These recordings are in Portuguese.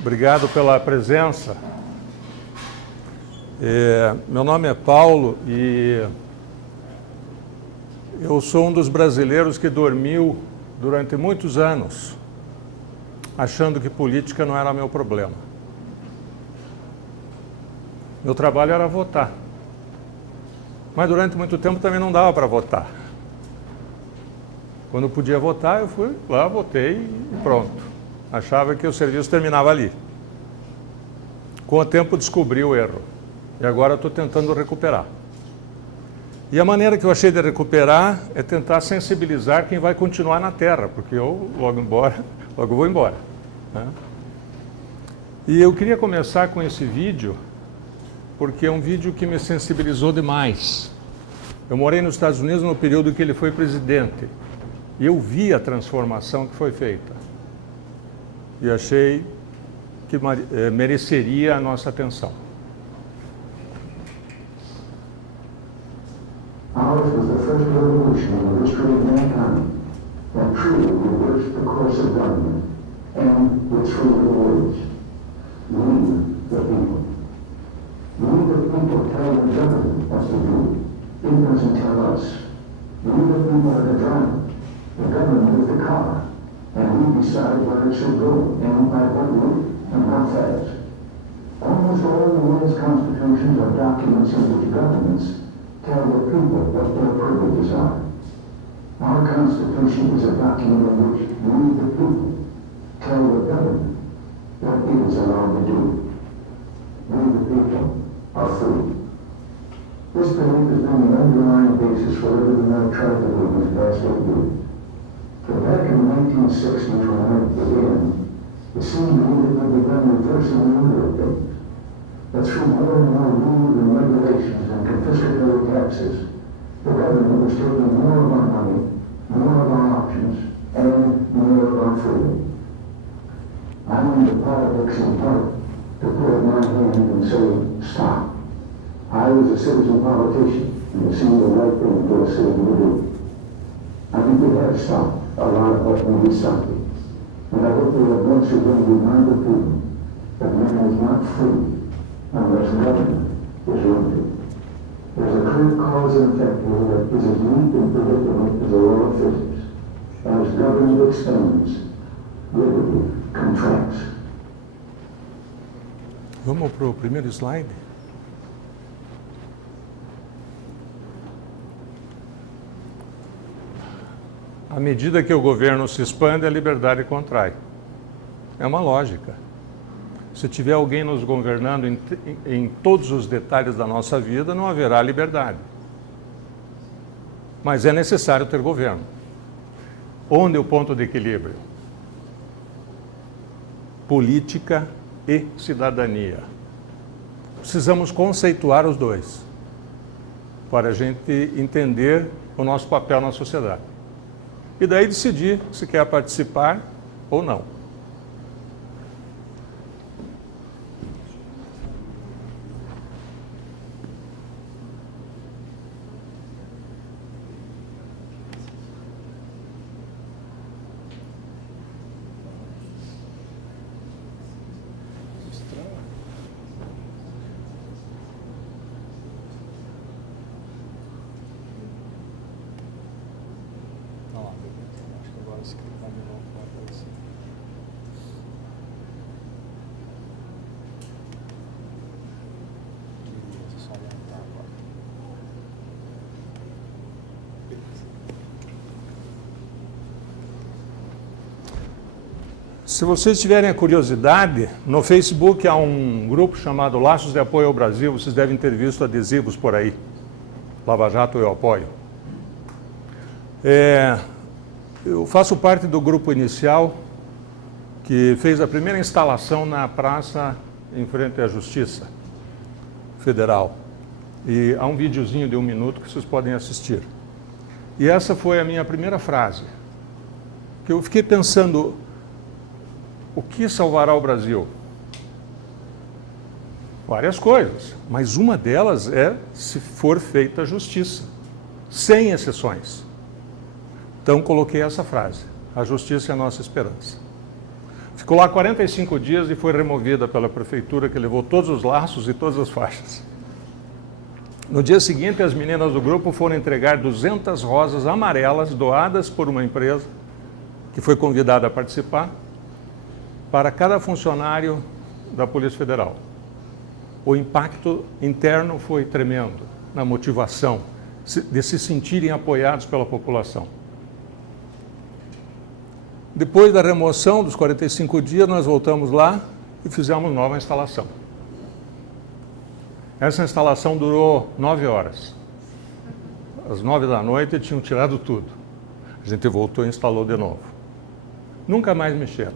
Obrigado pela presença. Meu nome é Paulo e eu sou um dos brasileiros que dormiu durante muitos anos, achando que política não era meu problema. Meu trabalho era votar. Mas durante muito tempo também não dava para votar. Quando eu podia votar, eu fui lá, votei e pronto. Achava que o serviço terminava ali. Com o tempo descobri o erro. E agora estou tentando recuperar. E a maneira que eu achei de recuperar é tentar sensibilizar quem vai continuar na Terra, porque eu logo vou embora. Né? E eu queria começar com esse vídeo, porque é um vídeo que me sensibilizou demais. Eu morei nos Estados Unidos no período que ele foi presidente. E eu vi a transformação que foi feita. E achei que mereceria a nossa atenção. Ours was the first revolution in the history of mankind that truly reversed the course of government and its rulers. We, the people. We, the people, tell the government what to do. It doesn't tell us. We, the people, are the driver. The government is the car. And we decide where it should go, and by what route, and how fast. Almost all the world's constitutions are documents in which governments tell the people what their privileges are. Our Constitution is a document in which we, the people, tell the government what it is allowed to do. We, the people, are free. This belief has been the underlying basis for everything I've tried to do in the past 8 years. But back in 1960, when I began, it seemed to me that we began reversing the order of things. That through more and more rules and regulations and confiscatory taxes, the government was taking more of our money, more of our options, and more of our freedom. I went into politics in part to put up my hand and say, stop. I was a citizen politician, and it seemed the right thing for a citizen to do. I think we have stopped a lot of what we stopped. And I hope we have once again reminded people that man is not free unless government is limited. There's a clear cause and effect here that is as neat and predictable as the law of physics. As government expands, liberty contracts. Vamos para o primeiro slide. À medida que o governo se expande, a liberdade contrai. É uma lógica. Se tiver alguém nos governando em todos os detalhes da nossa vida, não haverá liberdade. Mas é necessário ter governo. Onde é o ponto de equilíbrio? Política e cidadania. Precisamos conceituar os dois, para a gente entender o nosso papel na sociedade. E daí decidir se quer participar ou não. Se vocês tiverem a curiosidade, no Facebook há um grupo chamado Laços de Apoio ao Brasil, vocês devem ter visto adesivos por aí. Lava Jato eu apoio. Eu faço parte do grupo inicial que fez a primeira instalação na praça em frente à Justiça Federal. E há um videozinho de 1 minuto que vocês podem assistir. E essa foi a minha primeira frase. Que eu fiquei pensando, o que salvará o Brasil? Várias coisas, mas uma delas é se for feita justiça, sem exceções. Então coloquei essa frase, a justiça é a nossa esperança. Ficou lá 45 dias e foi removida pela prefeitura, que levou todos os laços e todas as faixas. No dia seguinte, as meninas do grupo foram entregar 200 rosas amarelas doadas por uma empresa que foi convidada a participar para cada funcionário da Polícia Federal. O impacto interno foi tremendo na motivação de se sentirem apoiados pela população. Depois da remoção dos 45 dias, nós voltamos lá e fizemos nova instalação. Essa instalação durou 9 horas. Às 9 da noite tinham tirado tudo. A gente voltou e instalou de novo. Nunca mais mexeram.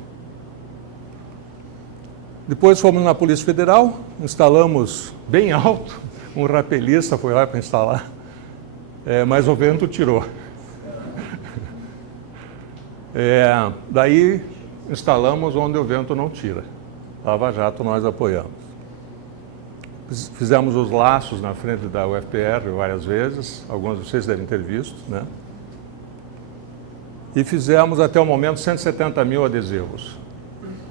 Depois fomos na Polícia Federal, instalamos bem alto. Um rapelista foi lá para instalar, mas o vento tirou. Daí instalamos onde o vento não tira. Lava Jato nós apoiamos. Fizemos os laços na frente da UFPR várias vezes, alguns de vocês devem ter visto, né? E fizemos até o momento 170 mil adesivos,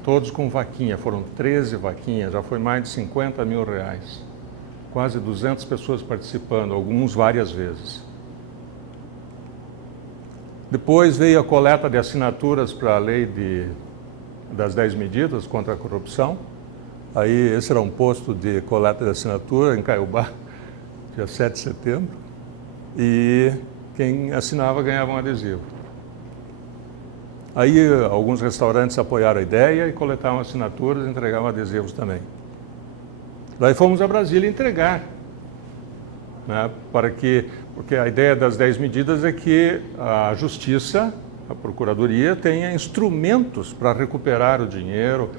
todos com vaquinha, foram 13 vaquinhas, já foi mais de 50 mil reais. Quase 200 pessoas participando, alguns várias vezes. Depois veio a coleta de assinaturas para a lei das 10 medidas contra a corrupção. Aí esse era um posto de coleta de assinatura em Caiobá, dia 7 de setembro. E quem assinava ganhava um adesivo. Aí alguns restaurantes apoiaram a ideia e coletavam assinaturas e entregavam adesivos também. Daí fomos a Brasília entregar, né, porque a ideia das 10 medidas é que a Justiça, a Procuradoria, tenha instrumentos para recuperar o dinheiro,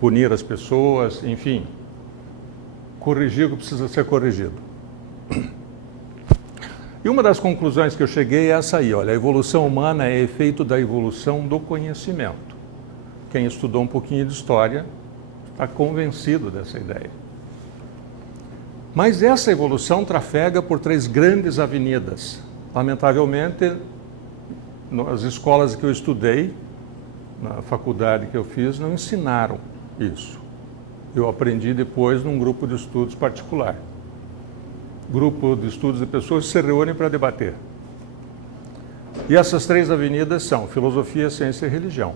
punir as pessoas, enfim, corrigir o que precisa ser corrigido. E uma das conclusões que eu cheguei é essa aí, olha, a evolução humana é efeito da evolução do conhecimento. Quem estudou um pouquinho de história está convencido dessa ideia. Mas essa evolução trafega por 3 grandes avenidas. Lamentavelmente, nas escolas que eu estudei, na faculdade que eu fiz, não ensinaram isso. Eu aprendi depois num grupo de estudos particular. Grupo de estudos de pessoas que se reúnem para debater. E essas 3 avenidas são filosofia, ciência e religião.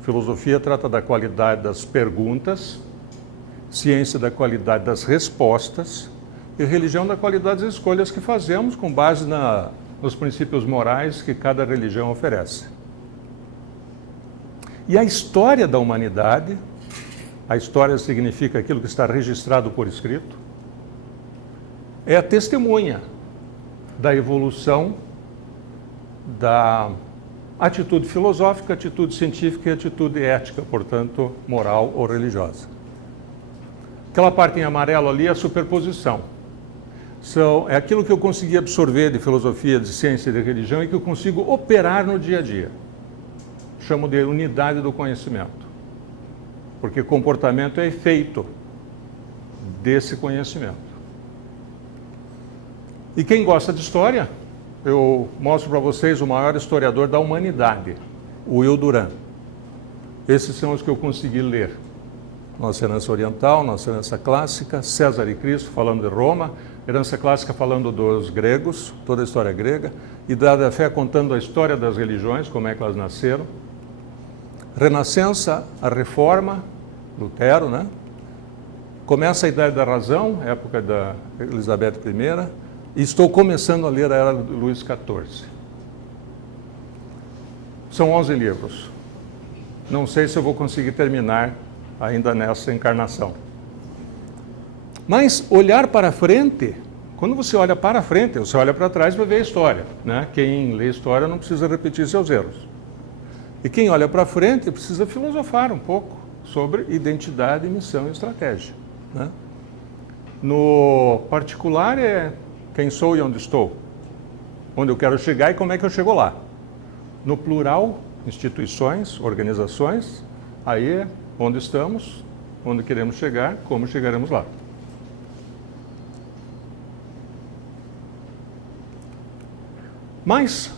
Filosofia trata da qualidade das perguntas, ciência da qualidade das respostas e religião da qualidade das escolhas que fazemos com base nos princípios morais que cada religião oferece. E a história da humanidade, a história significa aquilo que está registrado por escrito, é a testemunha da evolução da atitude filosófica, atitude científica e atitude ética, portanto, moral ou religiosa. Aquela parte em amarelo ali é a superposição. É aquilo que eu consegui absorver de filosofia, de ciência e de religião e que eu consigo operar no dia a dia. Chamo de unidade do conhecimento. Porque comportamento é efeito desse conhecimento. E quem gosta de história, eu mostro para vocês o maior historiador da humanidade, o Will Durant. Esses são os que eu consegui ler. Nossa herança oriental, nossa herança clássica, César e Cristo falando de Roma, herança clássica falando dos gregos, toda a história grega, Idade da Fé contando a história das religiões, como é que elas nasceram, Renascença, a Reforma, Lutero, né? Começa a Idade da Razão, época da Elizabeth I, e estou começando a ler a Era de Luís XIV. São 11 livros. Não sei se eu vou conseguir terminar ainda nessa encarnação. Mas olhar para frente, quando você olha para frente, você olha para trás para ver a história, né? Quem lê história não precisa repetir seus erros. E quem olha para frente precisa filosofar um pouco sobre identidade, missão e estratégia, né? No particular é quem sou e onde estou, onde eu quero chegar e como é que eu chego lá. No plural, instituições, organizações, aí é onde estamos, onde queremos chegar, como chegaremos lá. Mas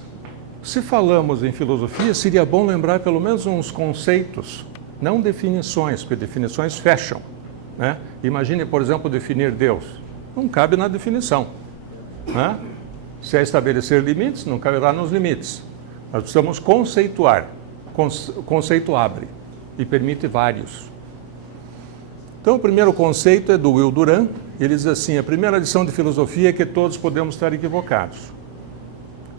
Se falamos em filosofia, seria bom lembrar pelo menos uns conceitos, não definições, porque definições fecham, né? Imagine, por exemplo, definir Deus. Não cabe na definição, né? Se é estabelecer limites, não caberá nos limites. Nós precisamos conceituar. Conceito abre e permite vários. Então, o primeiro conceito é do Will Durant. Ele diz assim: a primeira lição de filosofia é que todos podemos estar equivocados.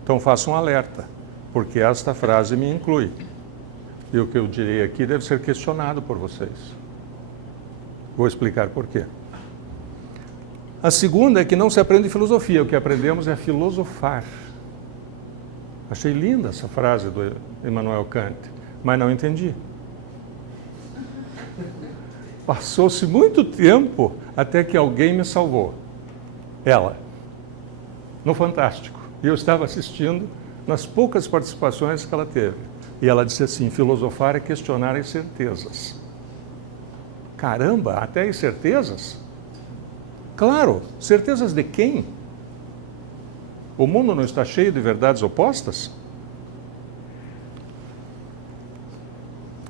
Então, faço um alerta, porque esta frase me inclui. E o que eu direi aqui deve ser questionado por vocês. Vou explicar por quê. A segunda é que não se aprende filosofia, o que aprendemos é filosofar. Achei linda essa frase do Immanuel Kant, mas não entendi. Passou-se muito tempo até que alguém me salvou. Ela, no Fantástico. E eu estava assistindo nas poucas participações que ela teve. E ela disse assim: filosofar é questionar as certezas. Caramba, até as certezas? Claro, certezas de quem? O mundo não está cheio de verdades opostas?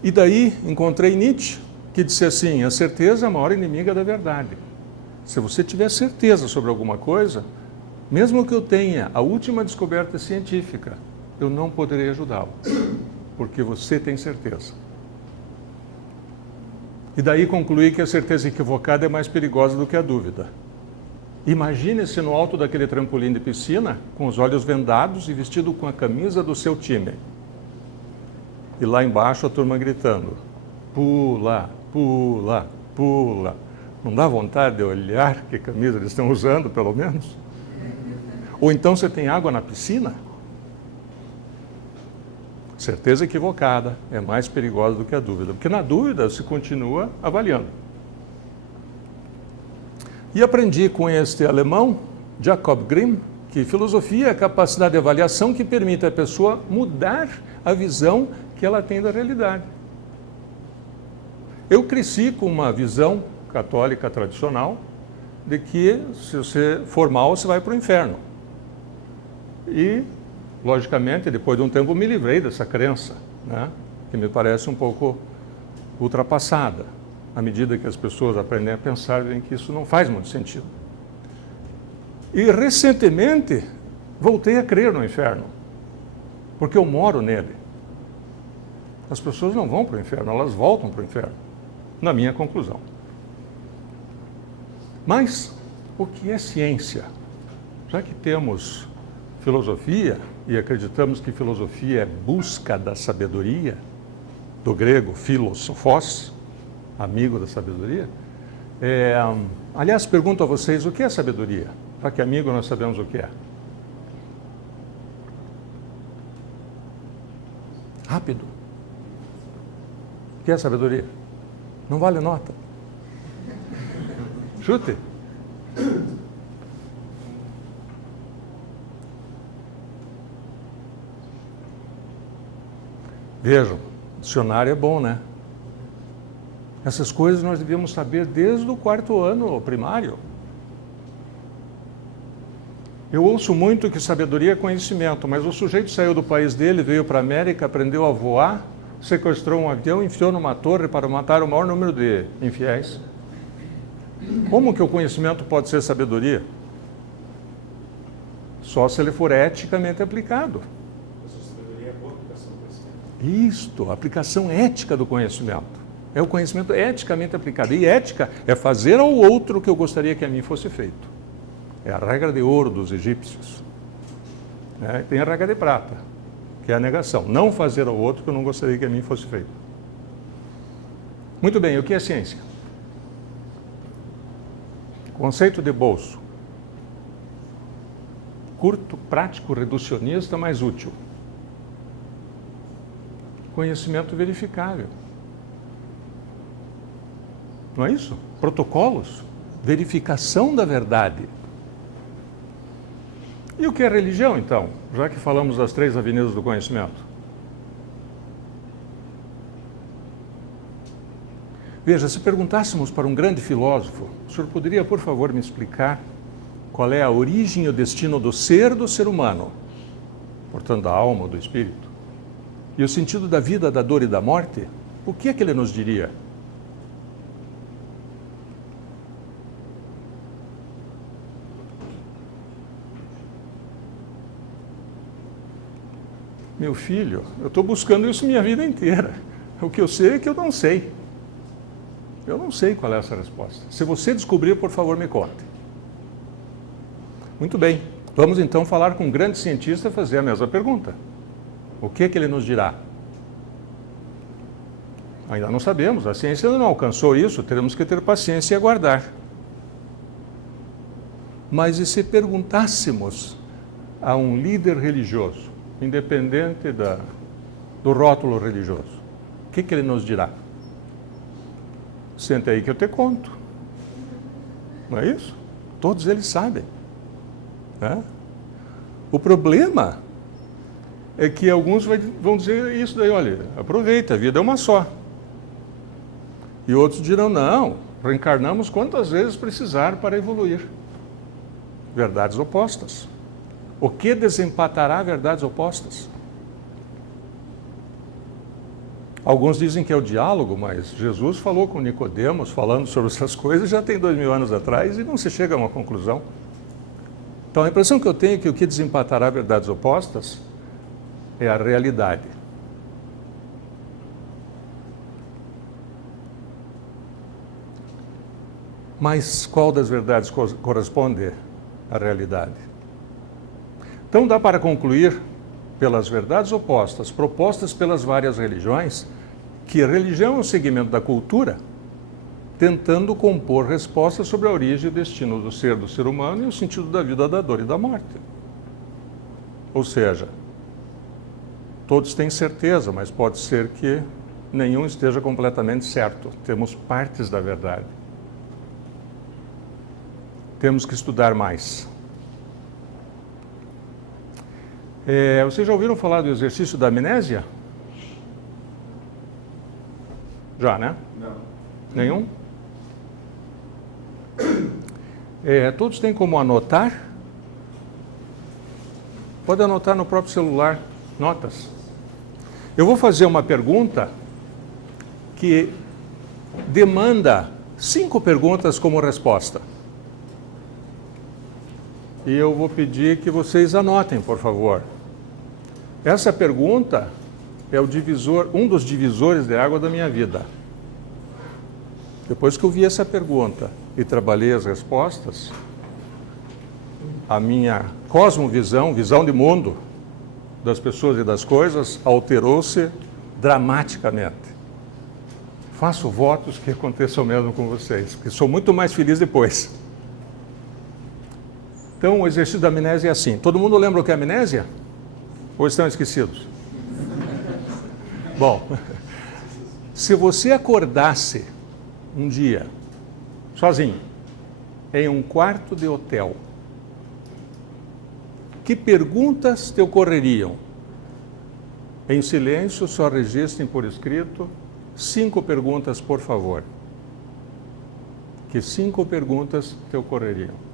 E daí encontrei Nietzsche, que disse assim: a certeza é a maior inimiga da verdade. Se você tiver certeza sobre alguma coisa, mesmo que eu tenha a última descoberta científica, eu não poderei ajudá-lo, porque você tem certeza. E daí concluí que a certeza equivocada é mais perigosa do que a dúvida. Imagine-se no alto daquele trampolim de piscina, com os olhos vendados e vestido com a camisa do seu time. E lá embaixo a turma gritando: pula, pula, pula. Não dá vontade de olhar que camisa eles estão usando, pelo menos? Ou então você tem água na piscina? Certeza equivocada é mais perigosa do que a dúvida, porque na dúvida se continua avaliando. E aprendi com este alemão, Jacob Grimm, que filosofia é a capacidade de avaliação que permite à pessoa mudar a visão que ela tem da realidade. Eu cresci com uma visão católica tradicional de que se você for mal, você vai para o inferno. E, logicamente, depois de um tempo me livrei dessa crença, né, que me parece um pouco ultrapassada. À medida que as pessoas aprendem a pensar, veem que isso não faz muito sentido. E, recentemente, voltei a crer no inferno, porque eu moro nele. As pessoas não vão para o inferno, elas voltam para o inferno, na minha conclusão. Mas, o que é ciência? Já que temos filosofia, e acreditamos que filosofia é busca da sabedoria, do grego philosophos, amigo da sabedoria. Aliás, pergunto a vocês, o que é sabedoria? Já que amigo nós sabemos o que é. Rápido. O que é sabedoria? Não vale nota. Chute. Vejam, dicionário é bom, né? Essas coisas nós devíamos saber desde o 4º ano primário. Eu ouço muito que sabedoria é conhecimento, mas o sujeito saiu do país dele, veio para a América, aprendeu a voar, sequestrou um avião, enfiou numa torre para matar o maior número de infiéis. Como que o conhecimento pode ser sabedoria? Só se ele for eticamente aplicado. Isto, a aplicação ética do conhecimento. É o conhecimento eticamente aplicado. E ética é fazer ao outro o que eu gostaria que a mim fosse feito. É a regra de ouro dos egípcios. Tem a regra de prata, que é a negação. Não fazer ao outro o que eu não gostaria que a mim fosse feito. Muito bem, o que é ciência? Conceito de bolso. Curto, prático, reducionista, mas útil. Conhecimento verificável. Não é isso? Protocolos, verificação da verdade. E o que é religião, então? Já que falamos das 3 avenidas do conhecimento. Veja, se perguntássemos para um grande filósofo, o senhor poderia, por favor, me explicar qual é a origem e o destino do ser humano? portanto da alma ou do espírito, e o sentido da vida, da dor e da morte, o que é que ele nos diria? Meu filho, eu estou buscando isso minha vida inteira. O que eu sei é que eu não sei. Eu não sei qual é essa resposta. Se você descobrir, por favor, me conte. Muito bem. Vamos então falar com um grande cientista e fazer a mesma pergunta. O que é que ele nos dirá? Ainda não sabemos. A ciência ainda não alcançou isso. Teremos que ter paciência e aguardar. Mas e se perguntássemos a um líder religioso, independente do rótulo religioso, o que ele nos dirá? Senta aí que eu te conto. Não é isso? Todos eles sabem. Né? O problema é que alguns vão dizer isso daí, olha, aproveita, a vida é uma só. E outros dirão, não, reencarnamos quantas vezes precisar para evoluir. Verdades opostas. O que desempatará verdades opostas? Alguns dizem que é o diálogo, mas Jesus falou com Nicodemos, falando sobre essas coisas, já tem 2000 anos atrás, e não se chega a uma conclusão. Então a impressão que eu tenho é que o que desempatará verdades opostas é a realidade. Mas qual das verdades corresponde à realidade? Então dá para concluir, pelas verdades opostas propostas pelas várias religiões, que a religião é um segmento da cultura, tentando compor respostas sobre a origem e o destino do ser humano e o sentido da vida, da dor e da morte. Ou seja, todos têm certeza, mas pode ser que nenhum esteja completamente certo. Temos partes da verdade. Temos que estudar mais. Vocês já ouviram falar do exercício da amnésia? Já, né? Não. Nenhum? Todos têm como anotar? Pode anotar no próprio celular, notas. Eu vou fazer uma pergunta que demanda 5 perguntas como resposta. E eu vou pedir que vocês anotem, por favor. Essa pergunta é um dos divisores de água da minha vida. Depois que eu vi essa pergunta e trabalhei as respostas, a minha cosmovisão, visão de mundo das pessoas e das coisas, alterou-se dramaticamente. Faço votos que aconteça o mesmo com vocês, porque sou muito mais feliz depois. Então, o exercício da amnésia é assim. Todo mundo lembra o que é amnésia? Ou estão esquecidos? Bom, se você acordasse um dia, sozinho, em um quarto de hotel, que perguntas te ocorreriam? Em silêncio, só registrem por escrito 5 perguntas, por favor. Que 5 perguntas te ocorreriam?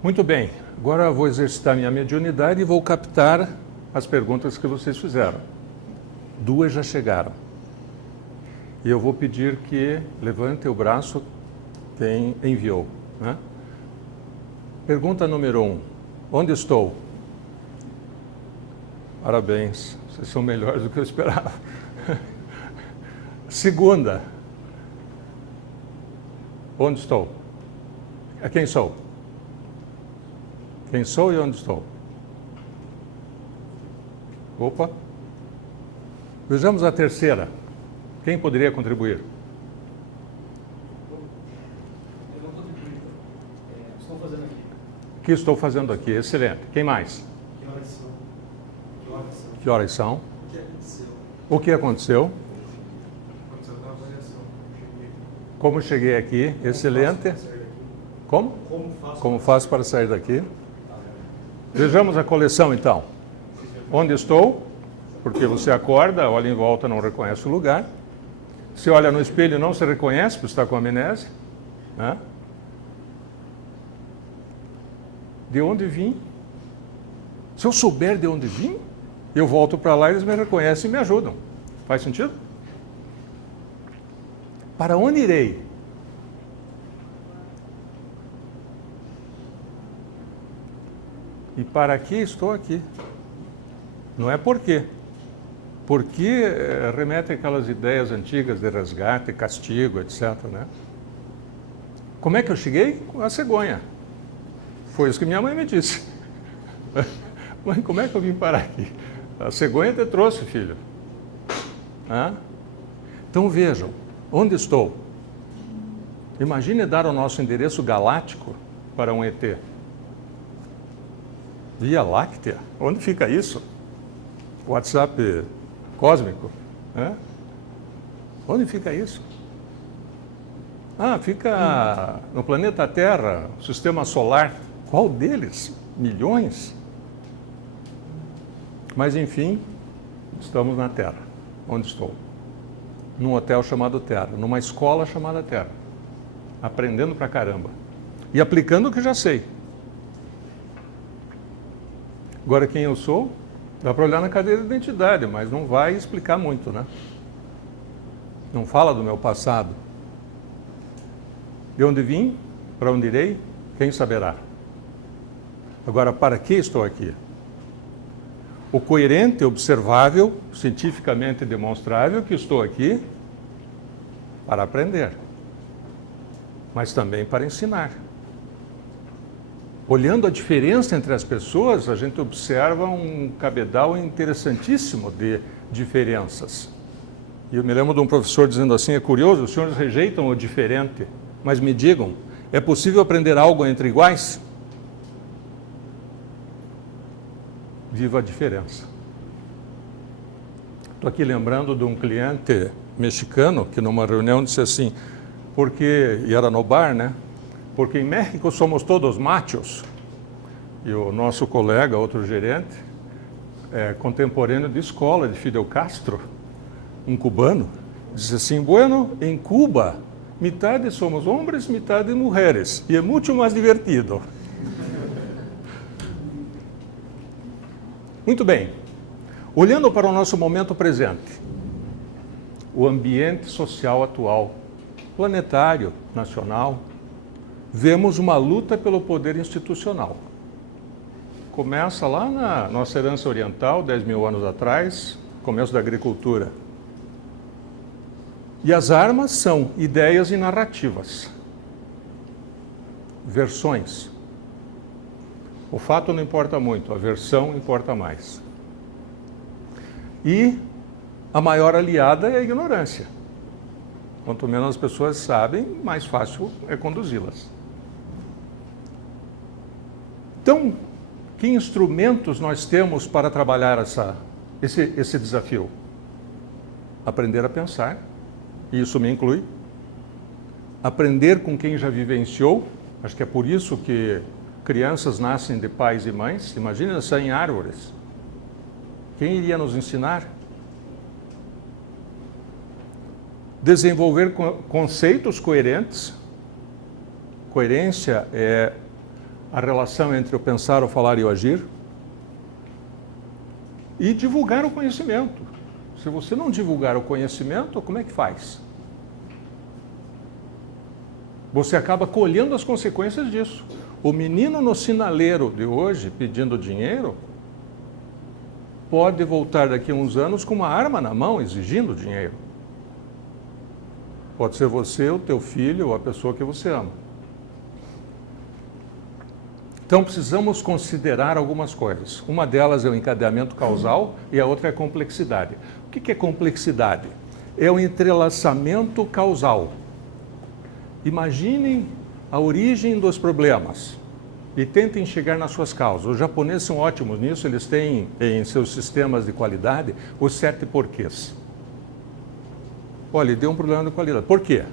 Muito bem, agora eu vou exercitar minha mediunidade e vou captar as perguntas que vocês fizeram. 2 já chegaram. E eu vou pedir que levante o braço quem enviou, né? Pergunta número 1. Onde estou? Parabéns, vocês são melhores do que eu esperava. Segunda. Onde estou? Quem sou? Quem sou e onde estou? Opa. Vejamos a terceira. Quem poderia contribuir? Eu não contribuí. Estou fazendo aqui. O que estou fazendo aqui? Excelente. Quem mais? Que horas são? Que horas são? Que horas são? O que aconteceu? O que aconteceu? Aconteceu na avaliação. Cheguei. Como cheguei aqui? Excelente. Como? Como faço para sair daqui? Vejamos a coleção então. Onde estou? Porque você acorda, olha em volta, não reconhece o lugar. Se olha no espelho e não se reconhece, porque está com amnésia, né? De onde vim? Se eu souber de onde vim, eu volto para lá, eles me reconhecem e me ajudam. Faz sentido? Para onde irei? E para que estou aqui? Não é por quê. Porque remete àquelas ideias antigas de resgate, castigo, etc., né? Como é que eu cheguei? Com a cegonha. Foi isso que minha mãe me disse. Mãe, como é que eu vim parar aqui? A cegonha te trouxe, filho. Ah? Então vejam, onde estou? Imagine dar o nosso endereço galáctico para um ET. Via Láctea? Onde fica isso? WhatsApp cósmico? Né? Onde fica isso? Ah, fica no planeta Terra, sistema solar. Qual deles? Milhões? Mas enfim, estamos na Terra. Onde estou? Num hotel chamado Terra, numa escola chamada Terra. Aprendendo pra caramba. E aplicando o que já sei. Agora, quem eu sou? Dá para olhar na cadeira de identidade, mas não vai explicar muito, né? Não fala do meu passado. De onde vim? Para onde irei? Quem saberá? Agora, para que estou aqui? O coerente, observável, cientificamente demonstrável que estou aqui para aprender, mas também para ensinar. Olhando a diferença entre as pessoas, a gente observa um cabedal interessantíssimo de diferenças. E eu me lembro de um professor dizendo assim, é curioso, os senhores rejeitam o diferente, mas me digam, é possível aprender algo entre iguais? Viva a diferença. Estou aqui lembrando de um cliente mexicano que numa reunião disse assim, e era no bar, né? Porque em México somos todos machos. E o nosso colega, outro gerente, contemporâneo de escola de Fidel Castro, um cubano, disse assim, bueno, em Cuba, metade somos homens, metade mulheres, e é muito mais divertido. Muito bem. Olhando para o nosso momento presente, o ambiente social atual, planetário, nacional, vemos uma luta pelo poder institucional. Começa lá na nossa herança oriental, 10 mil anos atrás, começo da agricultura. E as armas são ideias e narrativas, versões. O fato não importa muito, a versão importa mais. E a maior aliada é a ignorância. Quanto menos as pessoas sabem, mais fácil é conduzi-las. Então, que instrumentos nós temos para trabalhar esse desafio? Aprender a pensar, e isso me inclui. Aprender com quem já vivenciou, acho que é por isso que crianças nascem de pais e mães. Imagina 100 árvores. Quem iria nos ensinar? Desenvolver conceitos coerentes. Coerência é a relação entre o pensar, o falar e o agir. E divulgar o conhecimento. Se você não divulgar o conhecimento, como é que faz? Você acaba colhendo as consequências disso. O menino no sinaleiro de hoje, pedindo dinheiro, pode voltar daqui a uns anos com uma arma na mão, exigindo dinheiro. Pode ser você, o teu filho ou a pessoa que você ama. Então, precisamos considerar algumas coisas. Uma delas é o encadeamento causal e a outra é a complexidade. O que é complexidade? É o entrelaçamento causal. Imaginem a origem dos problemas e tentem chegar nas suas causas. Os japoneses são ótimos nisso, eles têm em seus sistemas de qualidade os 7 porquês. Olha, deu um problema de qualidade. Por quê?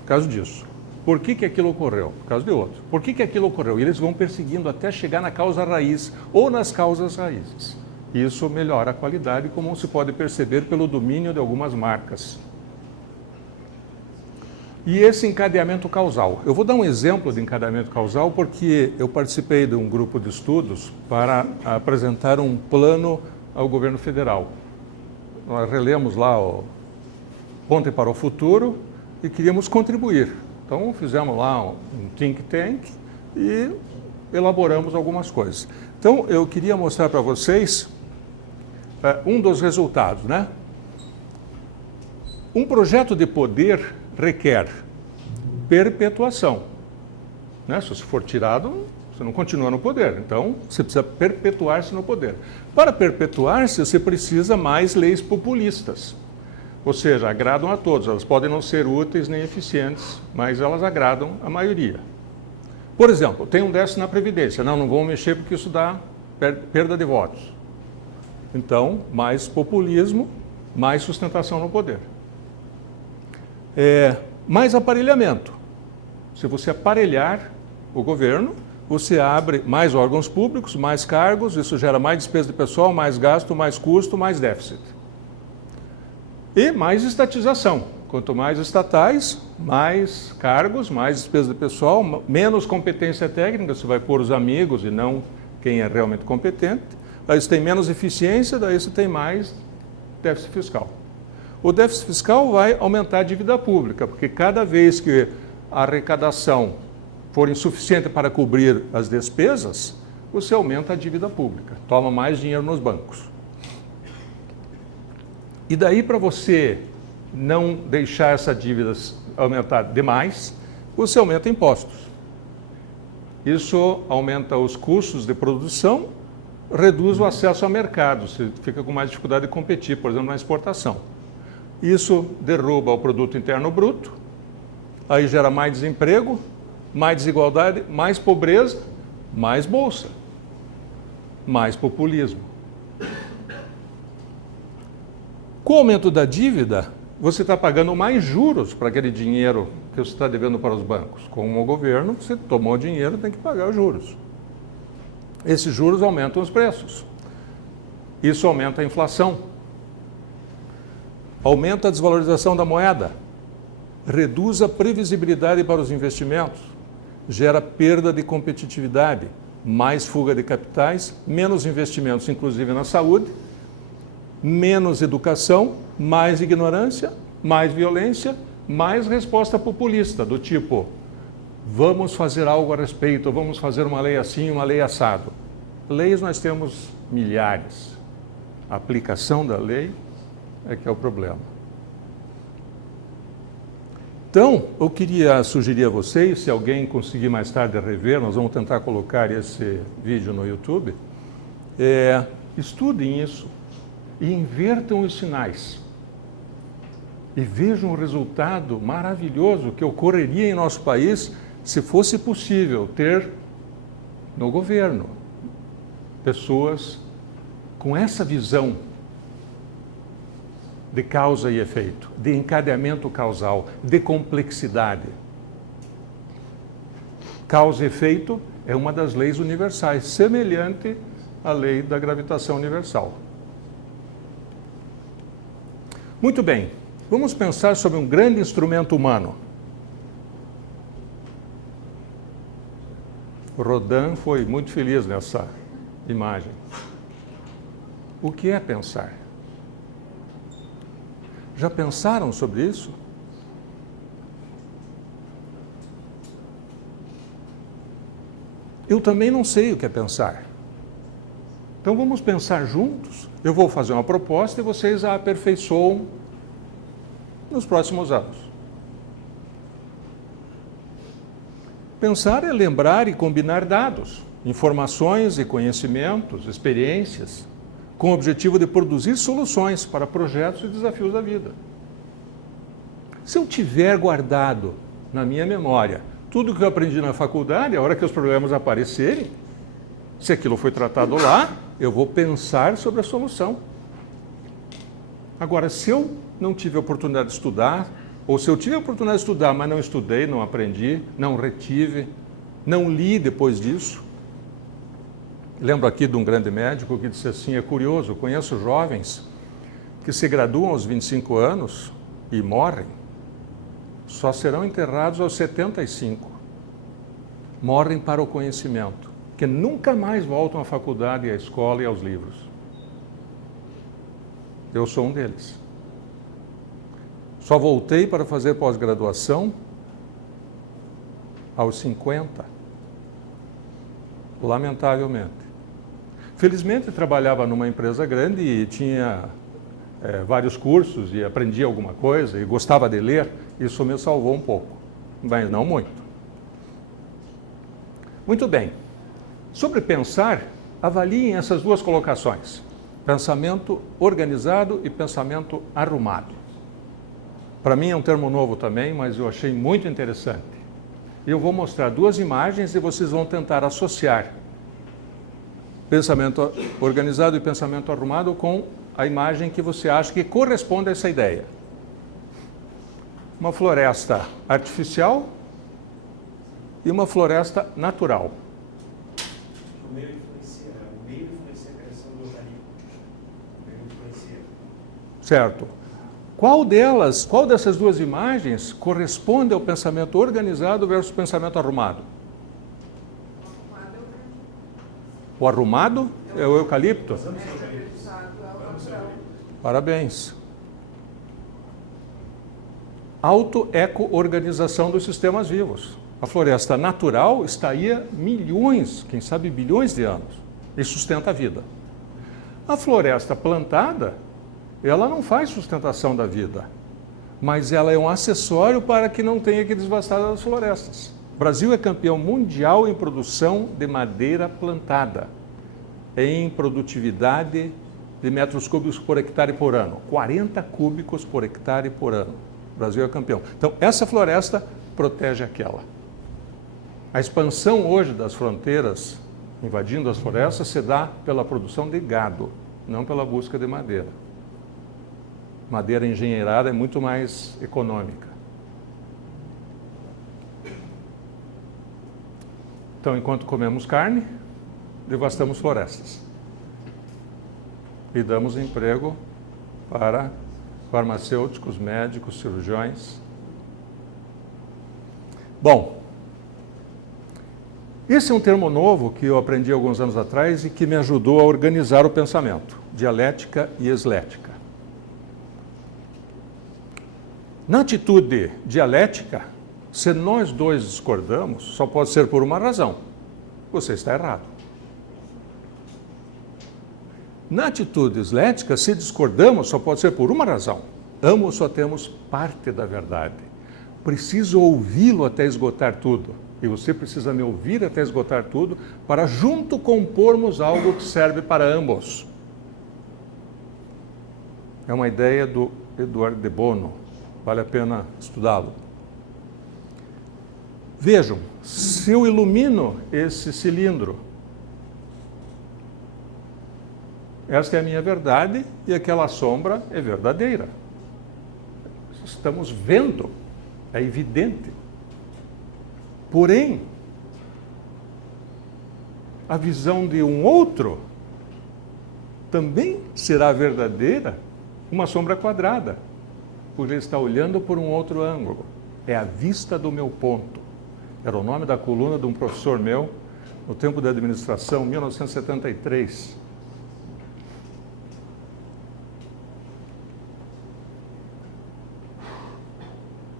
Por causa disso. Por que aquilo ocorreu? Por causa de outro. Por que aquilo ocorreu? E eles vão perseguindo até chegar na causa raiz ou nas causas raízes. Isso melhora a qualidade, como se pode perceber pelo domínio de algumas marcas. E esse encadeamento causal. Eu vou dar um exemplo de encadeamento causal porque eu participei de um grupo de estudos para apresentar um plano ao governo federal. Nós relemos lá o Ponte para o Futuro e queríamos contribuir. Então fizemos lá um think tank e elaboramos algumas coisas. Então eu queria mostrar para vocês um dos resultados, né? Um projeto de poder requer perpetuação, né? Se você for tirado, você não continua no poder. Então, você precisa perpetuar-se no poder. Para perpetuar-se, você precisa mais leis populistas. Ou seja, agradam a todos. Elas podem não ser úteis nem eficientes, mas elas agradam a maioria. Por exemplo, tem um déficit na Previdência. Não vão mexer porque isso dá perda de votos. Então, mais populismo, mais sustentação no poder. Mais aparelhamento. Se você aparelhar o governo, você abre mais órgãos públicos, mais cargos, isso gera mais despesa de pessoal, mais gasto, mais custo, mais déficit. E mais estatização. Quanto mais estatais, mais cargos, mais despesa de pessoal, menos competência técnica, você vai pôr os amigos e não quem é realmente competente. Daí você tem menos eficiência, daí você tem mais déficit fiscal. O déficit fiscal vai aumentar a dívida pública, porque cada vez que a arrecadação for insuficiente para cobrir as despesas, você aumenta a dívida pública, toma mais dinheiro nos bancos. E daí, para você não deixar essa dívida aumentar demais, você aumenta impostos. Isso aumenta os custos de produção, reduz o acesso ao mercado, você fica com mais dificuldade de competir, por exemplo, na exportação. Isso derruba o produto interno bruto, aí gera mais desemprego, mais desigualdade, mais pobreza, mais bolsa, mais populismo. Com o aumento da dívida, você está pagando mais juros para aquele dinheiro que você está devendo para os bancos. Como o governo, você tomou dinheiro, tem que pagar os juros. Esses juros aumentam os preços. Isso aumenta a inflação. Aumenta a desvalorização da moeda. Reduz a previsibilidade para os investimentos. Gera perda de competitividade. Mais fuga de capitais, menos investimentos, inclusive na saúde. Menos educação, mais ignorância, mais violência, mais resposta populista, do tipo, vamos fazer algo a respeito, vamos fazer uma lei assim, uma lei assado. Leis nós temos milhares. A aplicação da lei é que é o problema. Então, eu queria sugerir a vocês, se alguém conseguir mais tarde rever, nós vamos tentar colocar esse vídeo no YouTube, estudem isso. E invertam os sinais. E vejam o resultado maravilhoso que ocorreria em nosso país se fosse possível ter no governo pessoas com essa visão de causa e efeito, de encadeamento causal, de complexidade. Causa e efeito é uma das leis universais, semelhante à lei da gravitação universal. Muito bem, vamos pensar sobre um grande instrumento humano. Rodin foi muito feliz nessa imagem. O que é pensar? Já pensaram sobre isso? eu também não sei o que é pensar. Então vamos pensar juntos. Eu vou fazer uma proposta e vocês a aperfeiçoam nos próximos anos. Pensar é lembrar e combinar dados, informações e conhecimentos, experiências, com o objetivo de produzir soluções para projetos e desafios da vida. Se eu tiver guardado na minha memória tudo que eu aprendi na faculdade, a hora que os problemas aparecerem, se aquilo foi tratado lá, eu vou pensar sobre a solução. Agora, se eu não tive a oportunidade de estudar, ou se eu tive a oportunidade de estudar, mas não estudei, não aprendi, não retive, não li depois disso. Lembro aqui de um grande médico que disse assim, é curioso, eu conheço jovens que se graduam aos 25 anos e morrem, só serão enterrados aos 75. Morrem para o conhecimento, que nunca mais voltam à faculdade, à escola e aos livros. Eu sou um deles. Só voltei para fazer pós-graduação aos 50. Lamentavelmente. Felizmente, trabalhava numa empresa grande e tinha vários cursos e aprendia alguma coisa e gostava de ler. Isso me salvou um pouco, mas não muito. Muito bem. Sobre pensar, avaliem essas duas colocações. Pensamento organizado e pensamento arrumado. Para mim é um termo novo também, mas eu achei muito interessante. Eu vou mostrar duas imagens e vocês vão tentar associar pensamento organizado e pensamento arrumado com a imagem que você acha que corresponde a essa ideia. Uma floresta artificial e uma floresta natural. O meio influencia a criação do eucalipto. O meio influencia. Certo. Qual dessas duas imagens corresponde ao pensamento organizado versus pensamento arrumado? O arrumado é o eucalipto? Parabéns. Auto-eco-organização dos sistemas vivos. A floresta natural está aí há milhões, quem sabe bilhões de anos, e sustenta a vida. A floresta plantada, ela não faz sustentação da vida, mas ela é um acessório para que não tenha que devastar as florestas. O Brasil é campeão mundial em produção de madeira plantada, em produtividade de metros cúbicos por hectare por ano, 40 cúbicos por hectare por ano. O Brasil é campeão. Então, essa floresta protege aquela. A expansão hoje das fronteiras, invadindo as florestas, se dá pela produção de gado, não pela busca de madeira. Madeira engenheirada é muito mais econômica. Então, enquanto comemos carne, devastamos florestas. E damos emprego para farmacêuticos, médicos, cirurgiões. Bom, esse é um termo novo que eu aprendi alguns anos atrás e que me ajudou a organizar o pensamento, dialética e eslética. Na atitude dialética, se nós dois discordamos, só pode ser por uma razão. Você está errado. Na atitude eslética, se discordamos, só pode ser por uma razão. Ambos só temos parte da verdade. Preciso ouvi-lo até esgotar tudo. E você precisa me ouvir até esgotar tudo para junto compormos algo que serve para ambos. É uma ideia do Eduardo de Bono. Vale a pena estudá-lo. Vejam, se eu ilumino esse cilindro, esta é a minha verdade e aquela sombra é verdadeira. Estamos vendo, é evidente. Porém, a visão de um outro também será verdadeira, uma sombra quadrada, porque ele está olhando por um outro ângulo. É a vista do meu ponto. Era o nome da coluna de um professor meu, no tempo da administração, 1973.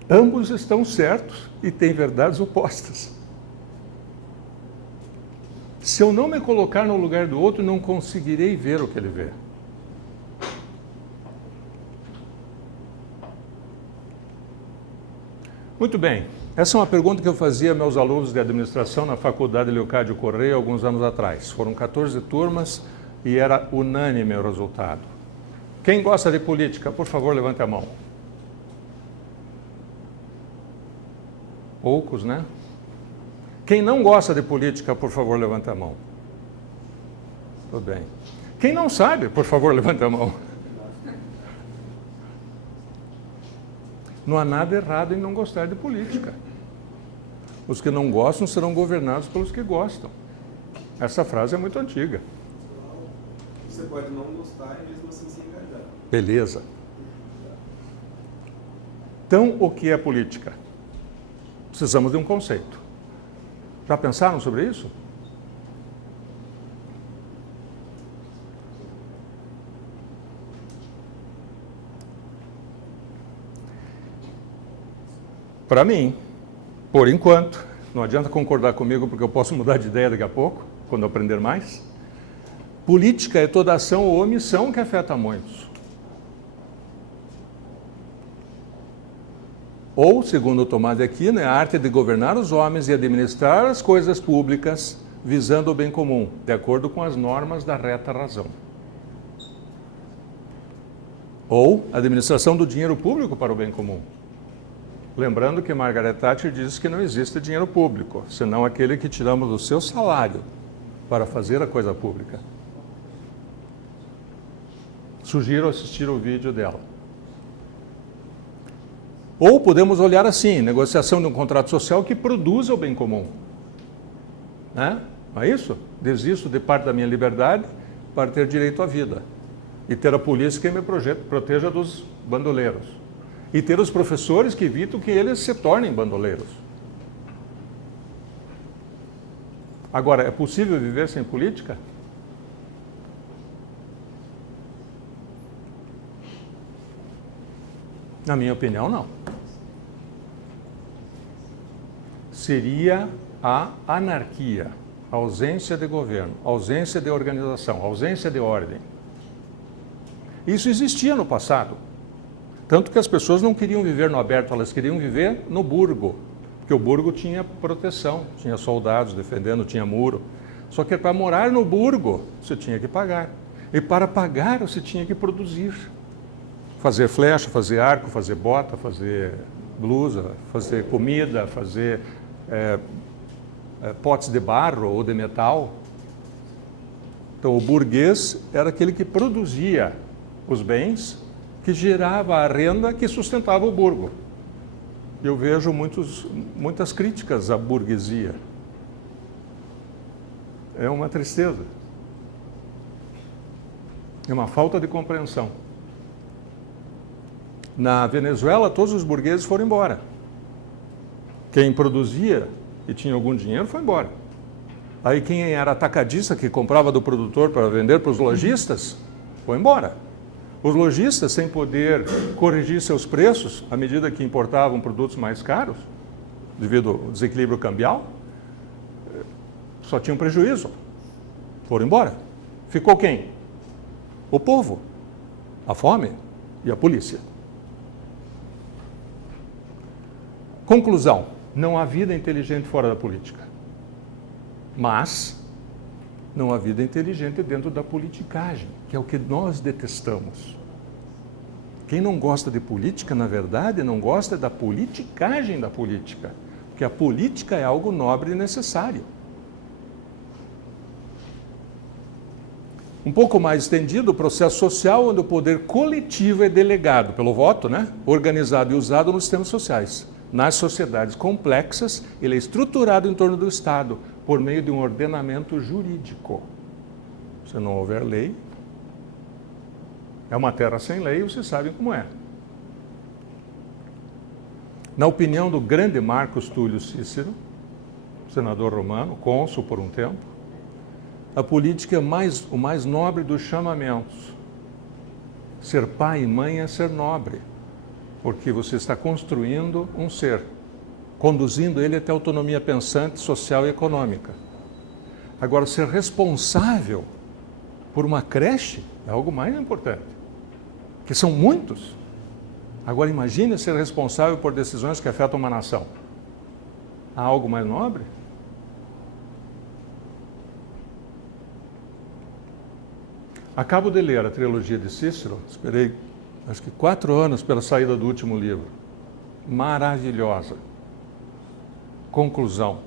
Ambos estão certos e têm verdades opostas. Se eu não me colocar no lugar do outro, não conseguirei ver o que ele vê. Muito bem. Essa é uma pergunta que eu fazia a meus alunos de administração na Faculdade Leocádio Correia alguns anos atrás. Foram 14 turmas e era unânime o resultado. Quem gosta de política, por favor, levante a mão. Poucos, né? Quem não gosta de política, por favor, levante a mão. Tudo bem. Quem não sabe, por favor, levante a mão. Não há nada errado em não gostar de política. Os que não gostam serão governados pelos que gostam. Essa frase é muito antiga. Você pode não gostar e mesmo assim se engajar. Beleza. Então, o que é política? Precisamos de um conceito. Já pensaram sobre isso? Para mim, por enquanto, não adianta concordar comigo porque eu posso mudar de ideia daqui a pouco, quando eu aprender mais. Política é toda ação ou omissão que afeta muitos. Ou, segundo o Tomás de Aquino, é a arte de governar os homens e administrar as coisas públicas visando o bem comum, de acordo com as normas da reta razão. Ou administração do dinheiro público para o bem comum. Lembrando que Margaret Thatcher diz que não existe dinheiro público, senão aquele que tiramos do seu salário para fazer a coisa pública. Sugiro assistir o vídeo dela. Ou podemos olhar assim, negociação de um contrato social que produza o bem comum. Né? Não é isso? Desisto de parte da minha liberdade para ter direito à vida. E ter a polícia que me proteja dos bandoleiros. E ter os professores que evitam que eles se tornem bandoleiros. Agora, é possível viver sem política? Na minha opinião, não. Seria a anarquia, a ausência de governo, a ausência de organização, a ausência de ordem. Isso existia no passado. Tanto que as pessoas não queriam viver no aberto, elas queriam viver no burgo. Porque o burgo tinha proteção, tinha soldados defendendo, tinha muro. Só que para morar no burgo, você tinha que pagar. E para pagar, você tinha que produzir. Fazer flecha, fazer arco, fazer bota, fazer blusa, fazer comida, fazer potes de barro ou de metal. Então, o burguês era aquele que produzia os bens, que gerava a renda que sustentava o burgo. Eu vejo muitas críticas à burguesia. É uma tristeza. É uma falta de compreensão. Na Venezuela, todos os burgueses foram embora. Quem produzia e tinha algum dinheiro foi embora. Aí quem era atacadista, que comprava do produtor para vender para os lojistas, foi embora. Os lojistas, sem poder corrigir seus preços, à medida que importavam produtos mais caros, devido ao desequilíbrio cambial, só tinham prejuízo. Foram embora. Ficou quem? O povo, a fome e a polícia. Conclusão: não há vida inteligente fora da política. Mas não há vida inteligente dentro da politicagem, que é o que nós detestamos. Quem não gosta de política, na verdade, não gosta da politicagem da política, porque a política é algo nobre e necessário. Um pouco mais estendido, o processo social, onde o poder coletivo é delegado pelo voto, né? Organizado e usado nos sistemas sociais. Nas sociedades complexas, ele é estruturado em torno do Estado, por meio de um ordenamento jurídico. Se não houver lei, é uma terra sem lei, vocês sabem como é. Na opinião do grande Marcos Túlio Cícero, senador romano, cônsul por um tempo, a política é o mais nobre dos chamamentos. Ser pai e mãe é ser nobre, porque você está construindo um ser, conduzindo ele até a autonomia pensante, social e econômica. Agora, ser responsável por uma creche é algo mais importante, que são muitos. Agora, imagine ser responsável por decisões que afetam uma nação. Há algo mais nobre? Acabo de ler a trilogia de Cícero, esperei acho que 4 anos pela saída do último livro. Maravilhosa. Conclusão,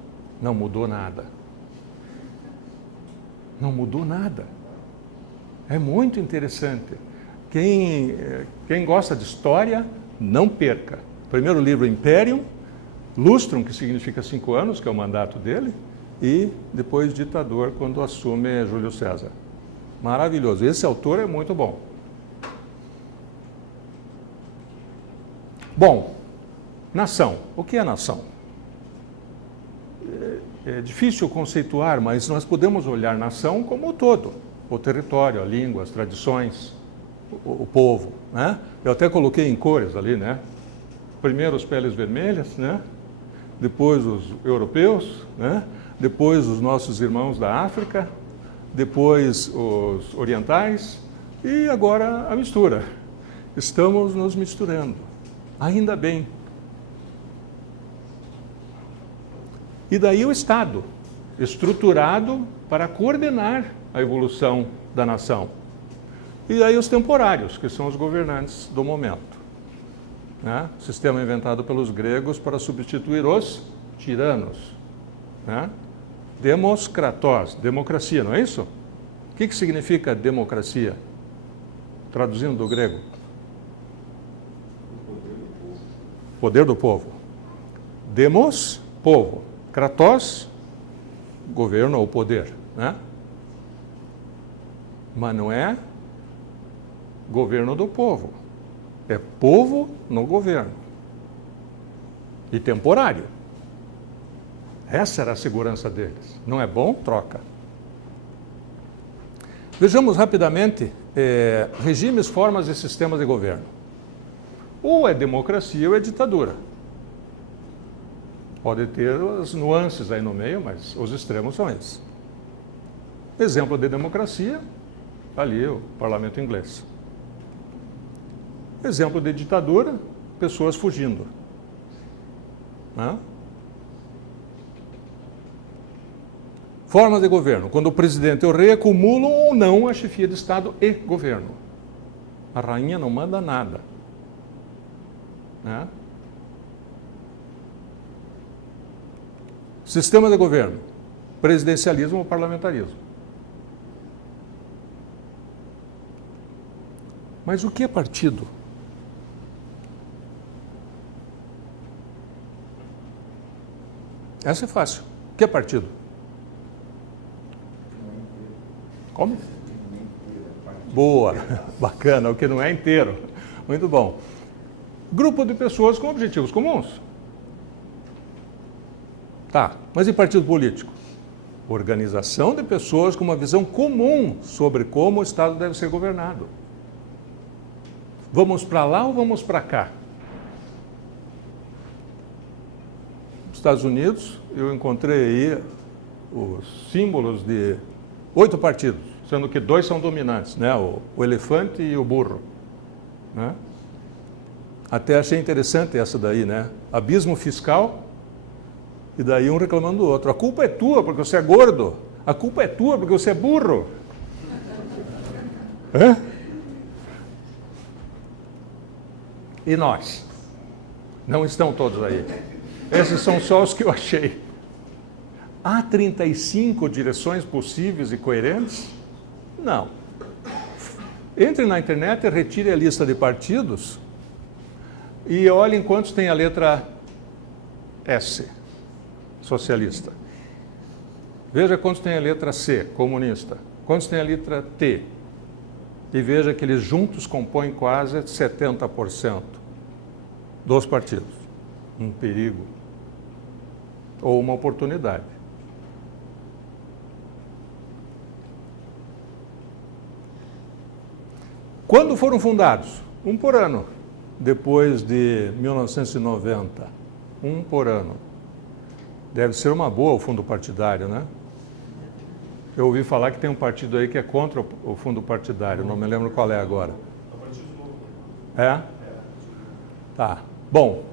não mudou nada. Não mudou nada. É muito interessante. Quem gosta de história, não perca. Primeiro livro, Imperium, Lustrum, que significa 5 anos, que é o mandato dele, e depois Ditador, quando assume Júlio César. Maravilhoso. Esse autor é muito bom. Bom, nação. O que é nação? É difícil conceituar, mas nós podemos olhar nação como o todo. O território, a língua, as tradições, o povo, né? Eu até coloquei em cores ali, né? Primeiro os peles vermelhas, né? Depois os europeus, né? Depois os nossos irmãos da África, depois os orientais e agora a mistura. Estamos nos misturando. Ainda bem. E daí o Estado, estruturado para coordenar a evolução da nação. E aí os temporários, que são os governantes do momento. Né? Sistema inventado pelos gregos para substituir os tiranos. Né? Demos kratos, democracia, não é isso? O que significa democracia? Traduzindo do grego. Poder do povo. Demos, povo. Kratos, governo ou poder. Né? Mas não é governo do povo. É povo no governo. E temporário. Essa era a segurança deles. Não é bom? Troca. Vejamos rapidamente regimes, formas e sistemas de governo. Ou é democracia ou é ditadura. Pode ter as nuances aí no meio, mas os extremos são esses. Exemplo de democracia, ali o parlamento inglês. Exemplo de ditadura, pessoas fugindo. Né? Formas de governo, quando o presidente e o rei acumulam ou não a chefia de Estado e governo. A rainha não manda nada. Né? Sistema de governo, presidencialismo ou parlamentarismo. Mas o que é partido? Essa é fácil. O que é partido? Como? Boa, bacana, o que não é inteiro. Muito bom. Grupo de pessoas com objetivos comuns. Tá, mas e partido político? Organização de pessoas com uma visão comum sobre como o Estado deve ser governado. Vamos para lá ou vamos para cá? Nos Estados Unidos, eu encontrei aí os símbolos de 8 partidos, sendo que 2 são dominantes, né? O elefante e o burro. Né? Até achei interessante essa daí, né? Abismo fiscal, e daí um reclamando do outro. A culpa é tua porque você é gordo. A culpa é tua porque você é burro. Hã? E nós? Não estão todos aí. Esses são só os que eu achei. Há 35 direções possíveis e coerentes? Não. Entre na internet e retire a lista de partidos e olhem quantos tem a letra S, socialista. Veja quantos tem a letra C, comunista. Quantos tem a letra T. E veja que eles juntos compõem quase 70% dos partidos. Um perigo. Ou uma oportunidade. Quando foram fundados? 1 por ano. Depois de 1990. 1 por ano. Deve ser uma boa o fundo partidário, né? Eu ouvi falar que tem um partido aí que é contra o fundo partidário, não me lembro qual é agora. É? Tá. Bom,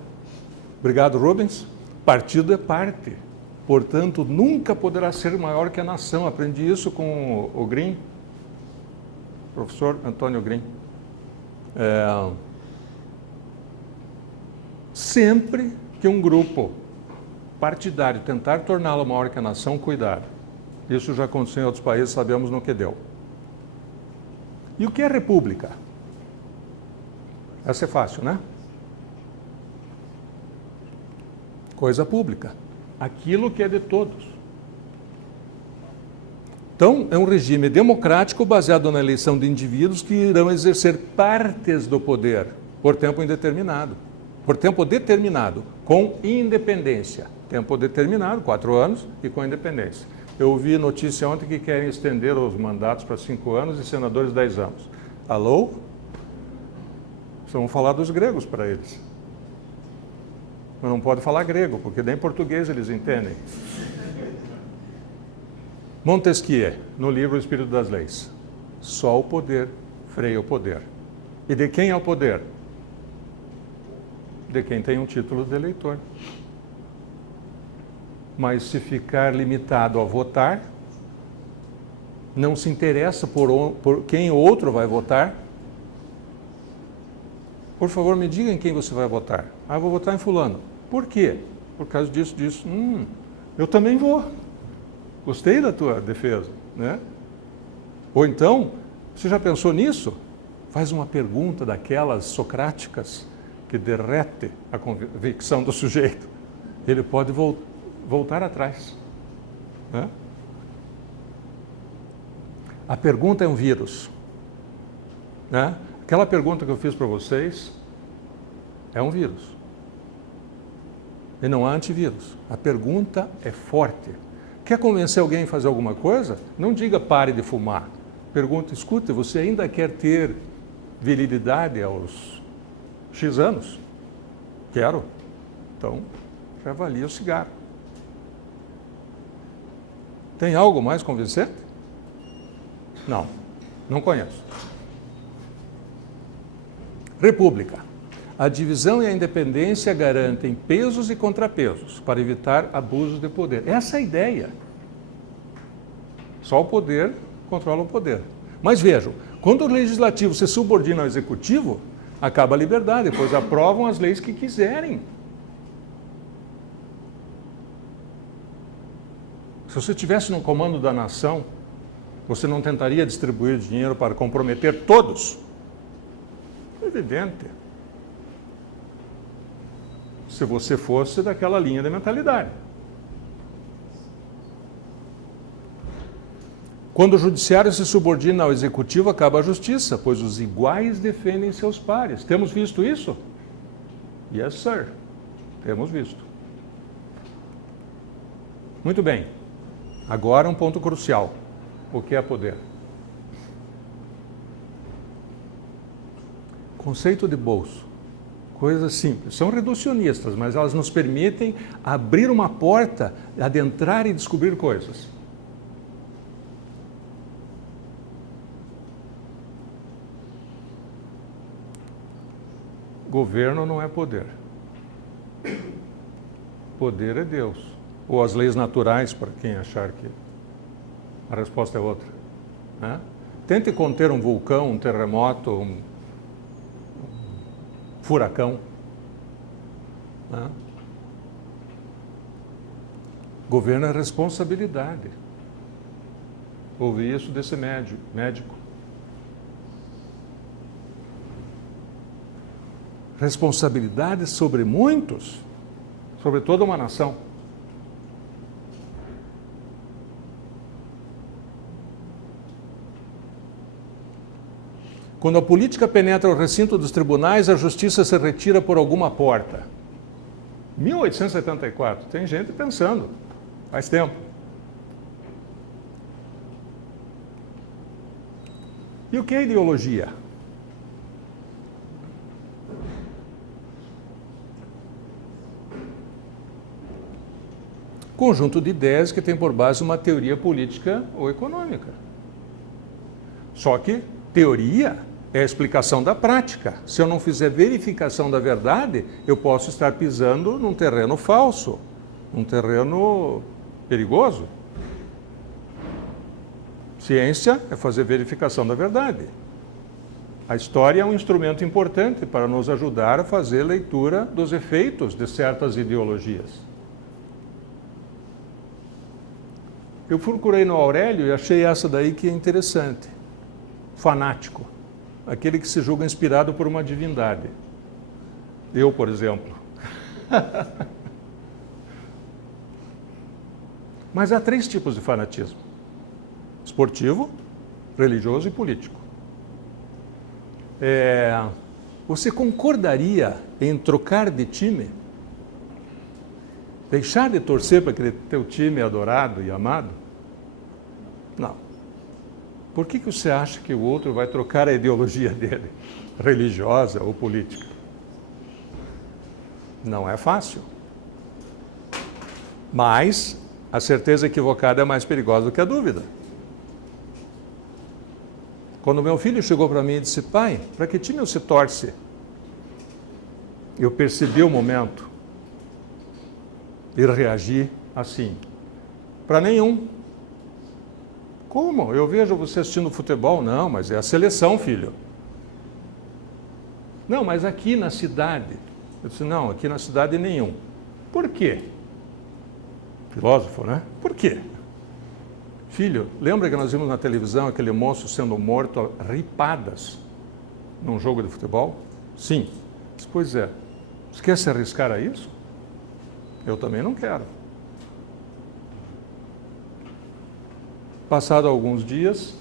obrigado, Rubens. Partido é parte, portanto, nunca poderá ser maior que a nação. Aprendi isso com o Green, professor Antônio Green. Sempre que um grupo partidário tentar torná-lo maior que a nação, cuidado. Isso já aconteceu em outros países, sabemos no que deu. E o que é república? Essa é fácil, né? Coisa pública. Aquilo que é de todos. Então, é um regime democrático baseado na eleição de indivíduos que irão exercer partes do poder por tempo indeterminado. Por tempo determinado, com independência. Tempo determinado, 4 anos, e com independência. Eu ouvi notícia ontem que querem estender os mandatos para 5 anos e senadores 10 anos. Alô? Vamos falar dos gregos para eles. Mas não pode falar grego, porque nem português eles entendem. Montesquieu, no livro O Espírito das Leis. Só o poder freia o poder. E de quem é o poder? De quem tem um título de eleitor. Mas se ficar limitado a votar, não se interessa por quem o outro vai votar, por favor, me diga em quem você vai votar. Ah, vou votar em fulano. Por quê? Por causa disso, disso. Eu também vou. Gostei da tua defesa, né? Ou então, você já pensou nisso? Faz uma pergunta daquelas socráticas que derrete a convicção do sujeito. Ele pode voltar atrás, né? A pergunta é um vírus, né? Aquela pergunta que eu fiz para vocês é um vírus. E não há antivírus. A pergunta é forte. Quer convencer alguém a fazer alguma coisa? Não diga pare de fumar. Pergunta, escuta, você ainda quer ter virilidade aos X anos? Quero. Então, reavalia o cigarro. Tem algo mais convincente? Não, não conheço. República. A divisão e a independência garantem pesos e contrapesos para evitar abusos de poder. Essa é a ideia. Só o poder controla o poder. Mas vejam, quando o legislativo se subordina ao executivo, acaba a liberdade, pois aprovam as leis que quiserem. Se você estivesse no comando da nação, você não tentaria distribuir dinheiro para comprometer todos? Evidente. Se você fosse daquela linha de mentalidade. Quando o judiciário se subordina ao executivo, acaba a justiça, pois os iguais defendem seus pares. Temos visto isso? Yes, sir. Temos visto. Muito bem. Agora um ponto crucial. O que é poder? Conceito de bolso. Coisas simples. São reducionistas, mas elas nos permitem abrir uma porta, adentrar e descobrir coisas. Governo não é poder. Poder é Deus. Ou as leis naturais, para quem achar que a resposta é outra, né? Tente conter um vulcão, um terremoto, um furacão, né? Governo é responsabilidade. Ouvi isso desse médico. Responsabilidade sobre muitos, sobre toda uma nação. Quando a política penetra o recinto dos tribunais, a justiça se retira por alguma porta. 1874, tem gente pensando, faz tempo. E o que é ideologia? conjunto de ideias que tem por base uma teoria política ou econômica. Só que teoria é a explicação da prática. Se eu não fizer verificação da verdade, eu posso estar pisando num terreno falso, num terreno perigoso. Ciência é fazer verificação da verdade. A história é um instrumento importante para nos ajudar a fazer leitura dos efeitos de certas ideologias. Eu procurei no Aurélio e achei essa daí que é interessante. Fanático. Aquele que se julga inspirado por uma divindade. Eu, por exemplo. Mas há 3 tipos de fanatismo: esportivo, religioso e político. Você concordaria em trocar de time? Deixar de torcer para aquele teu time adorado e amado? Não. Por que você acha que o outro vai trocar a ideologia dele, religiosa ou política? Não é fácil. Mas a certeza equivocada é mais perigosa do que a dúvida. Quando meu filho chegou para mim e disse: pai, para que time você torce? Eu percebi o momento e reagi assim: para nenhum. Como? Eu vejo você assistindo futebol. Não, mas é a seleção, filho. Não, mas aqui na cidade. Eu disse: não, aqui na cidade nenhum. Por quê? Filósofo, né? Por quê? Filho, lembra que nós vimos na televisão aquele moço sendo morto a ripadas num jogo de futebol? Sim. Pois é. Você quer se arriscar a isso? Eu também não quero. Passado alguns dias,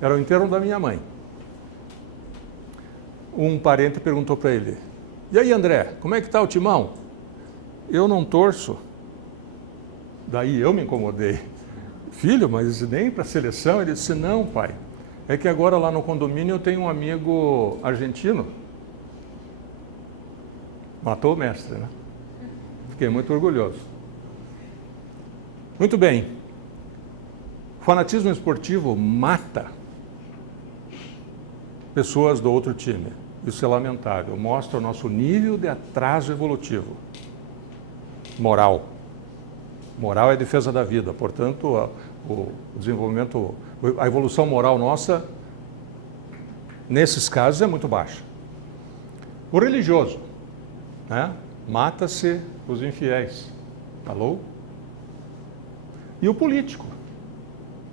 era o enterro da minha mãe. Um parente perguntou para ele: e aí, André, como é que está o timão? Eu não torço. Daí eu me incomodei. Filho, mas nem para a seleção? Ele disse: não, pai, é que agora lá no condomínio eu tenho um amigo argentino. Matou o mestre, né? Fiquei muito orgulhoso. Muito bem. O fanatismo esportivo mata pessoas do outro time. Isso é lamentável. Mostra o nosso nível de atraso evolutivo. Moral. Moral é a defesa da vida. Portanto, o desenvolvimento, a evolução moral nossa, nesses casos, é muito baixa. O religioso, né? Mata-se os infiéis. Alô? E o político?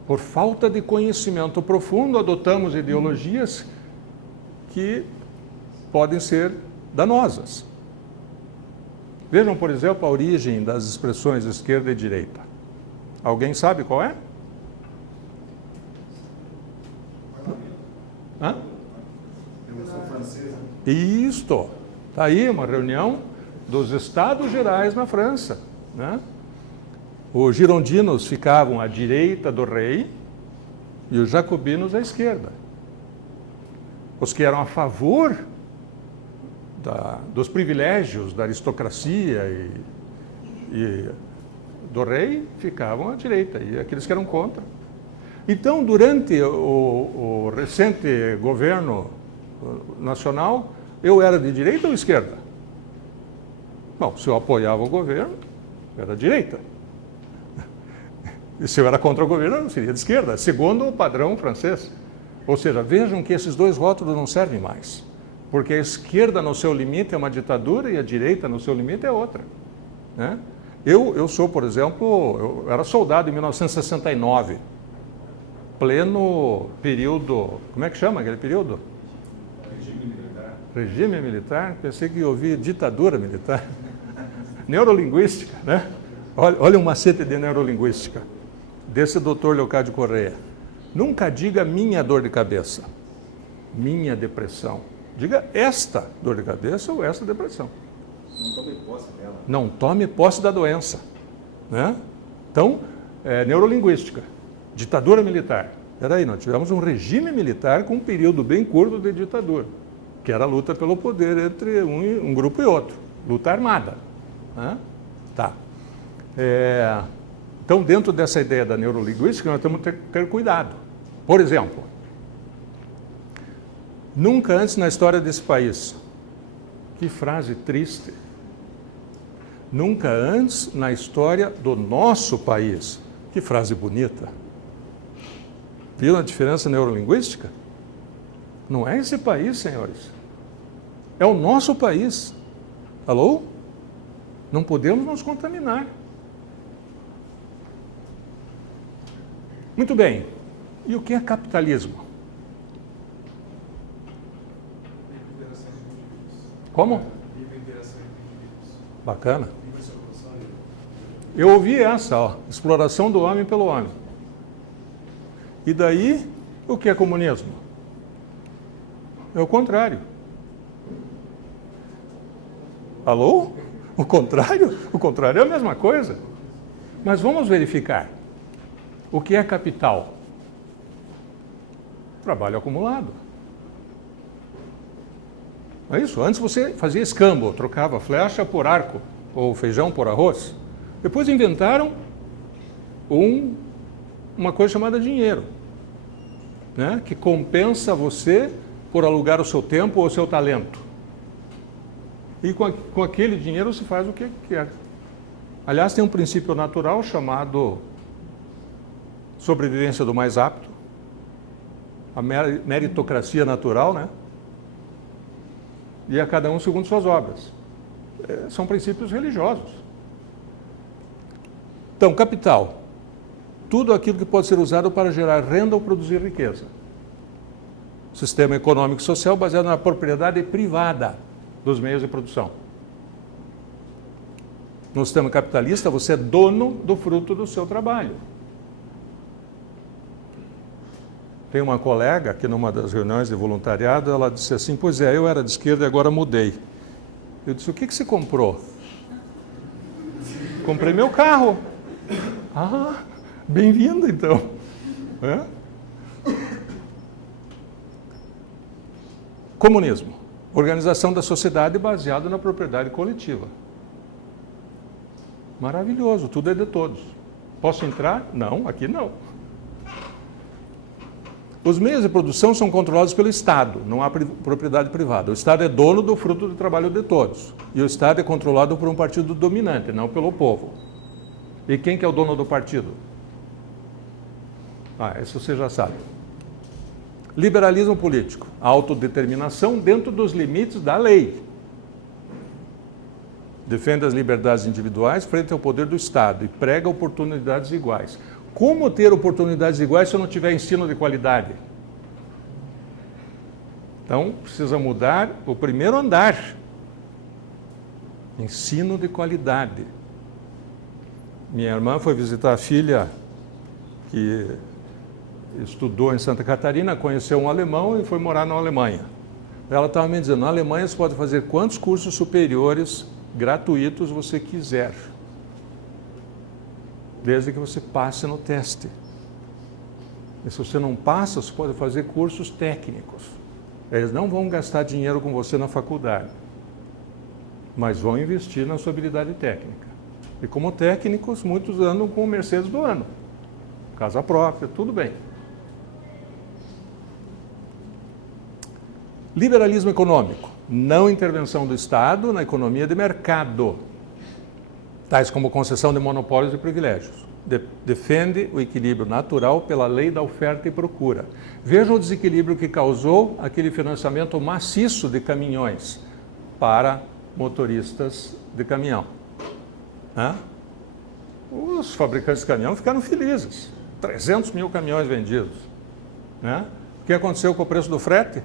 Por falta de conhecimento profundo, adotamos ideologias que podem ser danosas. Vejam, por exemplo, a origem das expressões esquerda e direita. Alguém sabe qual é? Hã? Revolução Francesa. Isto. Está aí uma reunião dos Estados Gerais na França, né? Os girondinos ficavam à direita do rei e os jacobinos à esquerda. Os que eram a favor dos privilégios da aristocracia e do rei ficavam à direita, e aqueles que eram contra. Então, durante o recente governo nacional, eu era de direita ou esquerda? Bom, se eu apoiava o governo, eu era de direita. E se eu era contra o governo, eu seria de esquerda, segundo o padrão francês. Ou seja, vejam que esses dois rótulos não servem mais. Porque a esquerda, no seu limite, é uma ditadura e a direita, no seu limite, é outra, né? Eu sou, por exemplo, eu era soldado em 1969, pleno período, como é que chama aquele período? Regime militar. Regime militar? Pensei que ia ouvir ditadura militar. Neurolinguística, né? Olha um macete de neurolinguística, desse doutor Leocádio Correia. Nunca diga minha dor de cabeça, minha depressão. Diga esta dor de cabeça ou esta depressão. Não tome posse dela. Não tome posse da doença, né? Então, neurolinguística, ditadura militar. Peraí, nós tivemos um regime militar com um período bem curto de ditadura, que era a luta pelo poder entre um grupo e outro, luta armada, né? Tá. Então, dentro dessa ideia da neurolinguística, nós temos que ter cuidado. Por exemplo, nunca antes na história desse país, que frase triste, nunca antes na história do nosso país, que frase bonita. Viram a diferença neurolinguística? Não é esse país, senhores. É o nosso país. Alô? Não podemos nos contaminar. Muito bem. E o que é capitalismo? Livre interação entre indivíduos. Como? Livre interação entre indivíduos. Bacana. Livre circulação. Eu ouvi essa, ó, exploração do homem pelo homem. E daí, o que é comunismo? É o contrário. Alô? O contrário? O contrário é a mesma coisa. Mas vamos verificar. O que é capital? Trabalho acumulado. Não é isso? Antes você fazia escambo, trocava flecha por arco, ou feijão por arroz. Depois inventaram uma coisa chamada dinheiro, né? Que compensa você por alugar o seu tempo ou o seu talento. E com aquele dinheiro você faz o que quer. Aliás, tem um princípio natural chamado sobrevivência do mais apto, a meritocracia natural, né? E a cada um segundo suas obras. São princípios religiosos. Então, capital. Tudo aquilo que pode ser usado para gerar renda ou produzir riqueza. Sistema econômico e social baseado na propriedade privada dos meios de produção. No sistema capitalista, você é dono do fruto do seu trabalho. Tem uma colega que numa das reuniões de voluntariado, ela disse assim, pois é, eu era de esquerda e agora mudei. Eu disse, o que você comprou? Comprei meu carro. Ah, bem-vindo então. É? Comunismo. Organização da sociedade baseada na propriedade coletiva. Maravilhoso, tudo é de todos. Posso entrar? Não, aqui não. Os meios de produção são controlados pelo Estado, não há propriedade privada. O Estado é dono do fruto do trabalho de todos. E o Estado é controlado por um partido dominante, não pelo povo. E quem que é o dono do partido? Isso você já sabe. Liberalismo político. Autodeterminação dentro dos limites da lei. Defende as liberdades individuais frente ao poder do Estado e prega oportunidades iguais. Como ter oportunidades iguais se eu não tiver ensino de qualidade? Então, precisa mudar o primeiro andar. Ensino de qualidade. Minha irmã foi visitar a filha que estudou em Santa Catarina, conheceu um alemão e foi morar na Alemanha. Ela estava me dizendo, na Alemanha você pode fazer quantos cursos superiores gratuitos você quiser. Desde que você passe no teste. E se você não passa, você pode fazer cursos técnicos. Eles não vão gastar dinheiro com você na faculdade, mas vão investir na sua habilidade técnica. E como técnicos, muitos andam com o Mercedes do ano. Casa própria, tudo bem. Liberalismo econômico. Não intervenção do Estado na economia de mercado, tais como concessão de monopólios e privilégios. Defende o equilíbrio natural pela lei da oferta e procura. Vejam o desequilíbrio que causou aquele financiamento maciço de caminhões para motoristas de caminhão. Os fabricantes de caminhão ficaram felizes. 300 mil caminhões vendidos. O que aconteceu com o preço do frete?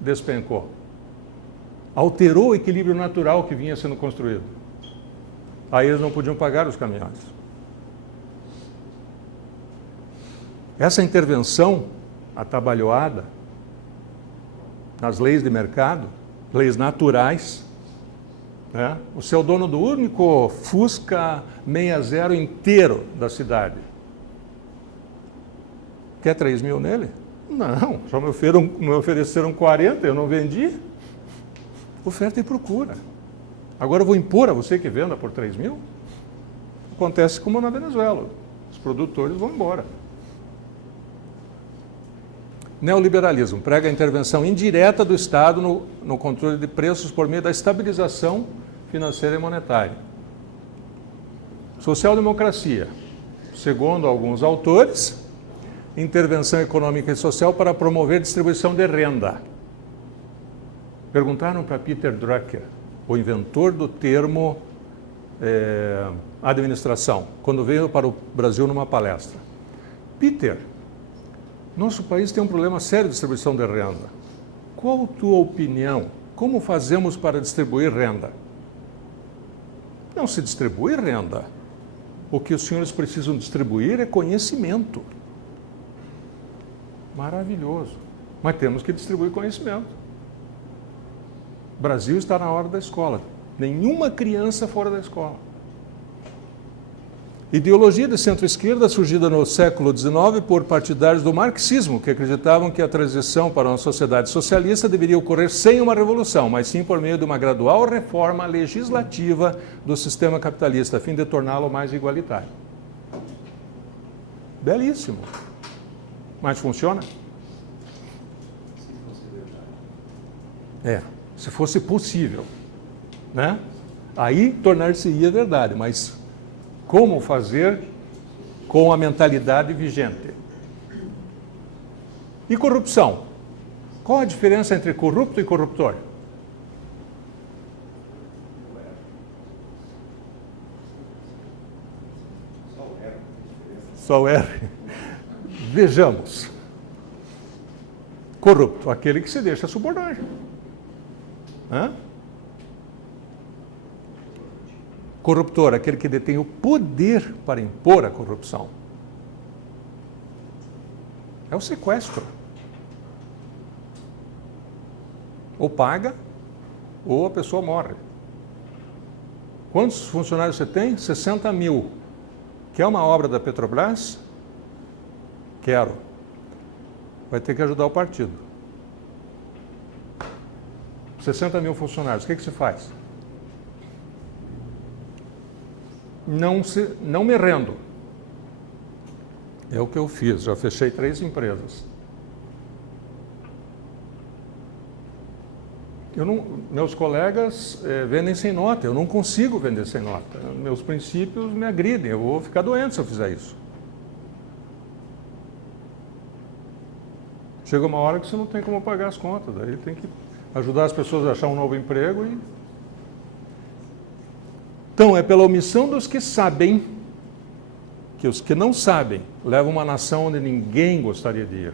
Despencou. Alterou o equilíbrio natural que vinha sendo construído. Aí eles não podiam pagar os caminhões. Essa intervenção atabalhoada nas leis de mercado, leis naturais, né? O seu dono do único Fusca 60 inteiro da cidade. Quer 3 mil nele? Não, só me ofereceram 40, eu não vendi. Oferta e procura. Agora eu vou impor a você que venda por 3 mil? acontece como na Venezuela. Os produtores vão embora. Neoliberalismo prega a intervenção indireta do Estado no controle de preços por meio da estabilização financeira e monetária. Social-democracia, segundo alguns autores, intervenção econômica e social para promover distribuição de renda. Perguntaram para Peter Drucker, o inventor do termo administração, quando veio para o Brasil numa palestra. Peter, nosso país tem um problema sério de distribuição de renda. Qual a tua opinião? Como fazemos para distribuir renda? Não se distribui renda. O que os senhores precisam distribuir é conhecimento. Maravilhoso. Mas temos que distribuir conhecimento. O Brasil está na hora da escola. Nenhuma criança fora da escola. Ideologia de centro-esquerda surgida no século XIX por partidários do marxismo, que acreditavam que a transição para uma sociedade socialista deveria ocorrer sem uma revolução, mas sim por meio de uma gradual reforma legislativa do sistema capitalista, a fim de torná-lo mais igualitário. Belíssimo. Mas funciona? Se fosse possível, né? Aí tornar-se-ia verdade, mas como fazer com a mentalidade vigente? E corrupção? Qual a diferença entre corrupto e corruptor? Só o R. Vejamos. Corrupto, aquele que se deixa subornar. Hã? Corruptor, aquele que detém o poder para impor a corrupção. É o sequestro. Ou paga, ou a pessoa morre. Quantos funcionários você tem? 60 mil. Quer uma obra da Petrobras? Quero. Vai ter que ajudar o partido. 60 mil funcionários, o que se faz? Não me rendo. É o que eu fiz, já fechei 3 empresas. Meus colegas vendem sem nota, eu não consigo vender sem nota. Meus princípios me agridem, eu vou ficar doente se eu fizer isso. Chega uma hora que você não tem como pagar as contas, daí tem que ajudar as pessoas a achar um novo emprego e... Então, é pela omissão dos que sabem, que os que não sabem levam uma nação onde ninguém gostaria de ir.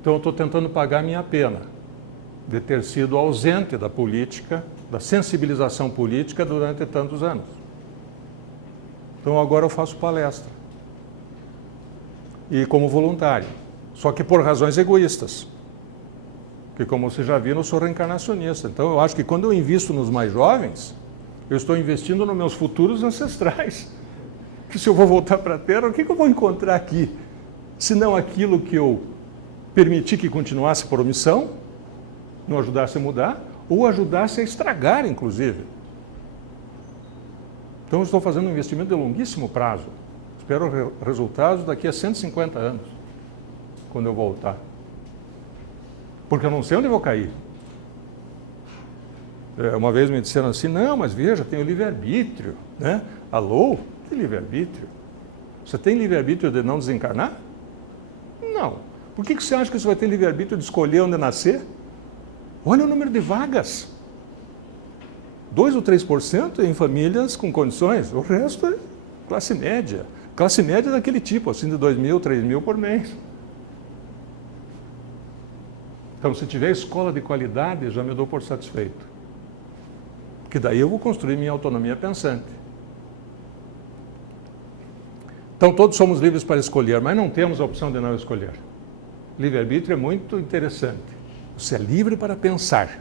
Então, eu estou tentando pagar minha pena de ter sido ausente da política, da sensibilização política durante tantos anos. Então, agora eu faço palestra. E como voluntário. Só que por razões egoístas. Porque, como você já viu, eu sou reencarnacionista. Então, eu acho que quando eu invisto nos mais jovens, eu estou investindo nos meus futuros ancestrais. Que se eu vou voltar para a Terra, o que eu vou encontrar aqui? Se não aquilo que eu permiti que continuasse por omissão, não ajudasse a mudar, ou ajudasse a estragar, inclusive. Então, eu estou fazendo um investimento de longuíssimo prazo. Espero resultados daqui a 150 anos, quando eu voltar. Porque eu não sei onde eu vou cair. Uma vez me disseram assim, não, mas veja, tem o livre-arbítrio, né? Alô? Que livre-arbítrio? Você tem livre-arbítrio de não desencarnar? Não. Por que você acha que você vai ter livre-arbítrio de escolher onde nascer? Olha o número de vagas. 2 ou 3% em famílias com condições, o resto é classe média. Classe média daquele tipo, assim, de 2 mil, 3 mil por mês. Então, se tiver escola de qualidade, já me dou por satisfeito. Porque daí eu vou construir minha autonomia pensante. Então, todos somos livres para escolher, mas não temos a opção de não escolher. Livre-arbítrio é muito interessante. Você é livre para pensar,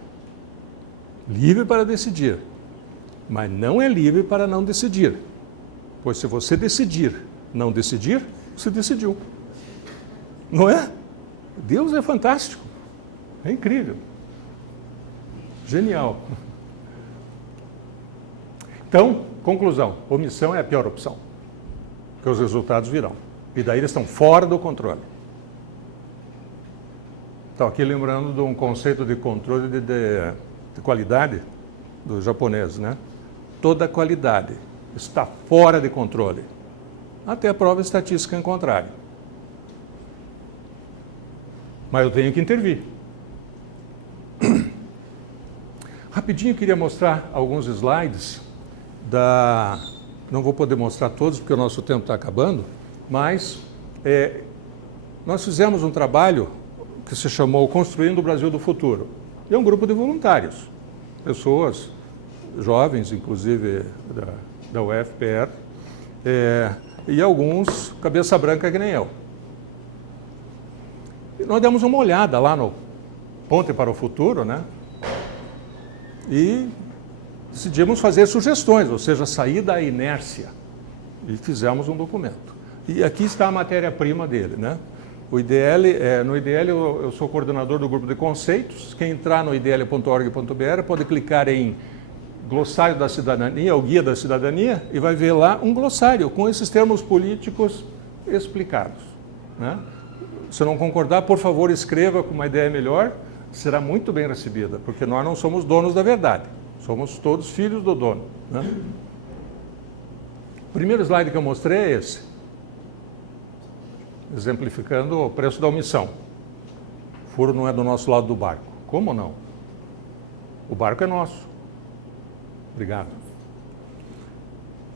livre para decidir, mas não é livre para não decidir. Pois se você decidir, não decidir, você decidiu. Não é? Deus é fantástico. É incrível. Genial. Então, conclusão, omissão é a pior opção, porque os resultados virão. E daí eles estão fora do controle. Então, aqui lembrando de um conceito de controle de qualidade dos japoneses, né? Toda qualidade está fora de controle, até a prova estatística em contrário. Mas eu tenho que intervir. Rapidinho, eu queria mostrar alguns slides Não vou poder mostrar todos, porque o nosso tempo está acabando, mas nós fizemos um trabalho que se chamou Construindo o Brasil do Futuro. E é um grupo de voluntários, pessoas jovens, inclusive da UFPR, e alguns cabeça branca que nem eu. E nós demos uma olhada lá no Ponte para o Futuro, né? E decidimos fazer sugestões, ou seja, sair da inércia. E fizemos um documento. E aqui está a matéria-prima dele, né? O IDL, no IDL eu sou coordenador do grupo de conceitos. Quem entrar no idl.org.br pode clicar em Glossário da Cidadania, o Guia da Cidadania, e vai ver lá um glossário com esses termos políticos explicados, né? Se não concordar, por favor, escreva com uma ideia melhor, será muito bem recebida, porque nós não somos donos da verdade, somos todos filhos do dono, né? O primeiro slide que eu mostrei é esse, exemplificando o preço da omissão. O furo não é do nosso lado do barco. Como não? O barco é nosso. Obrigado.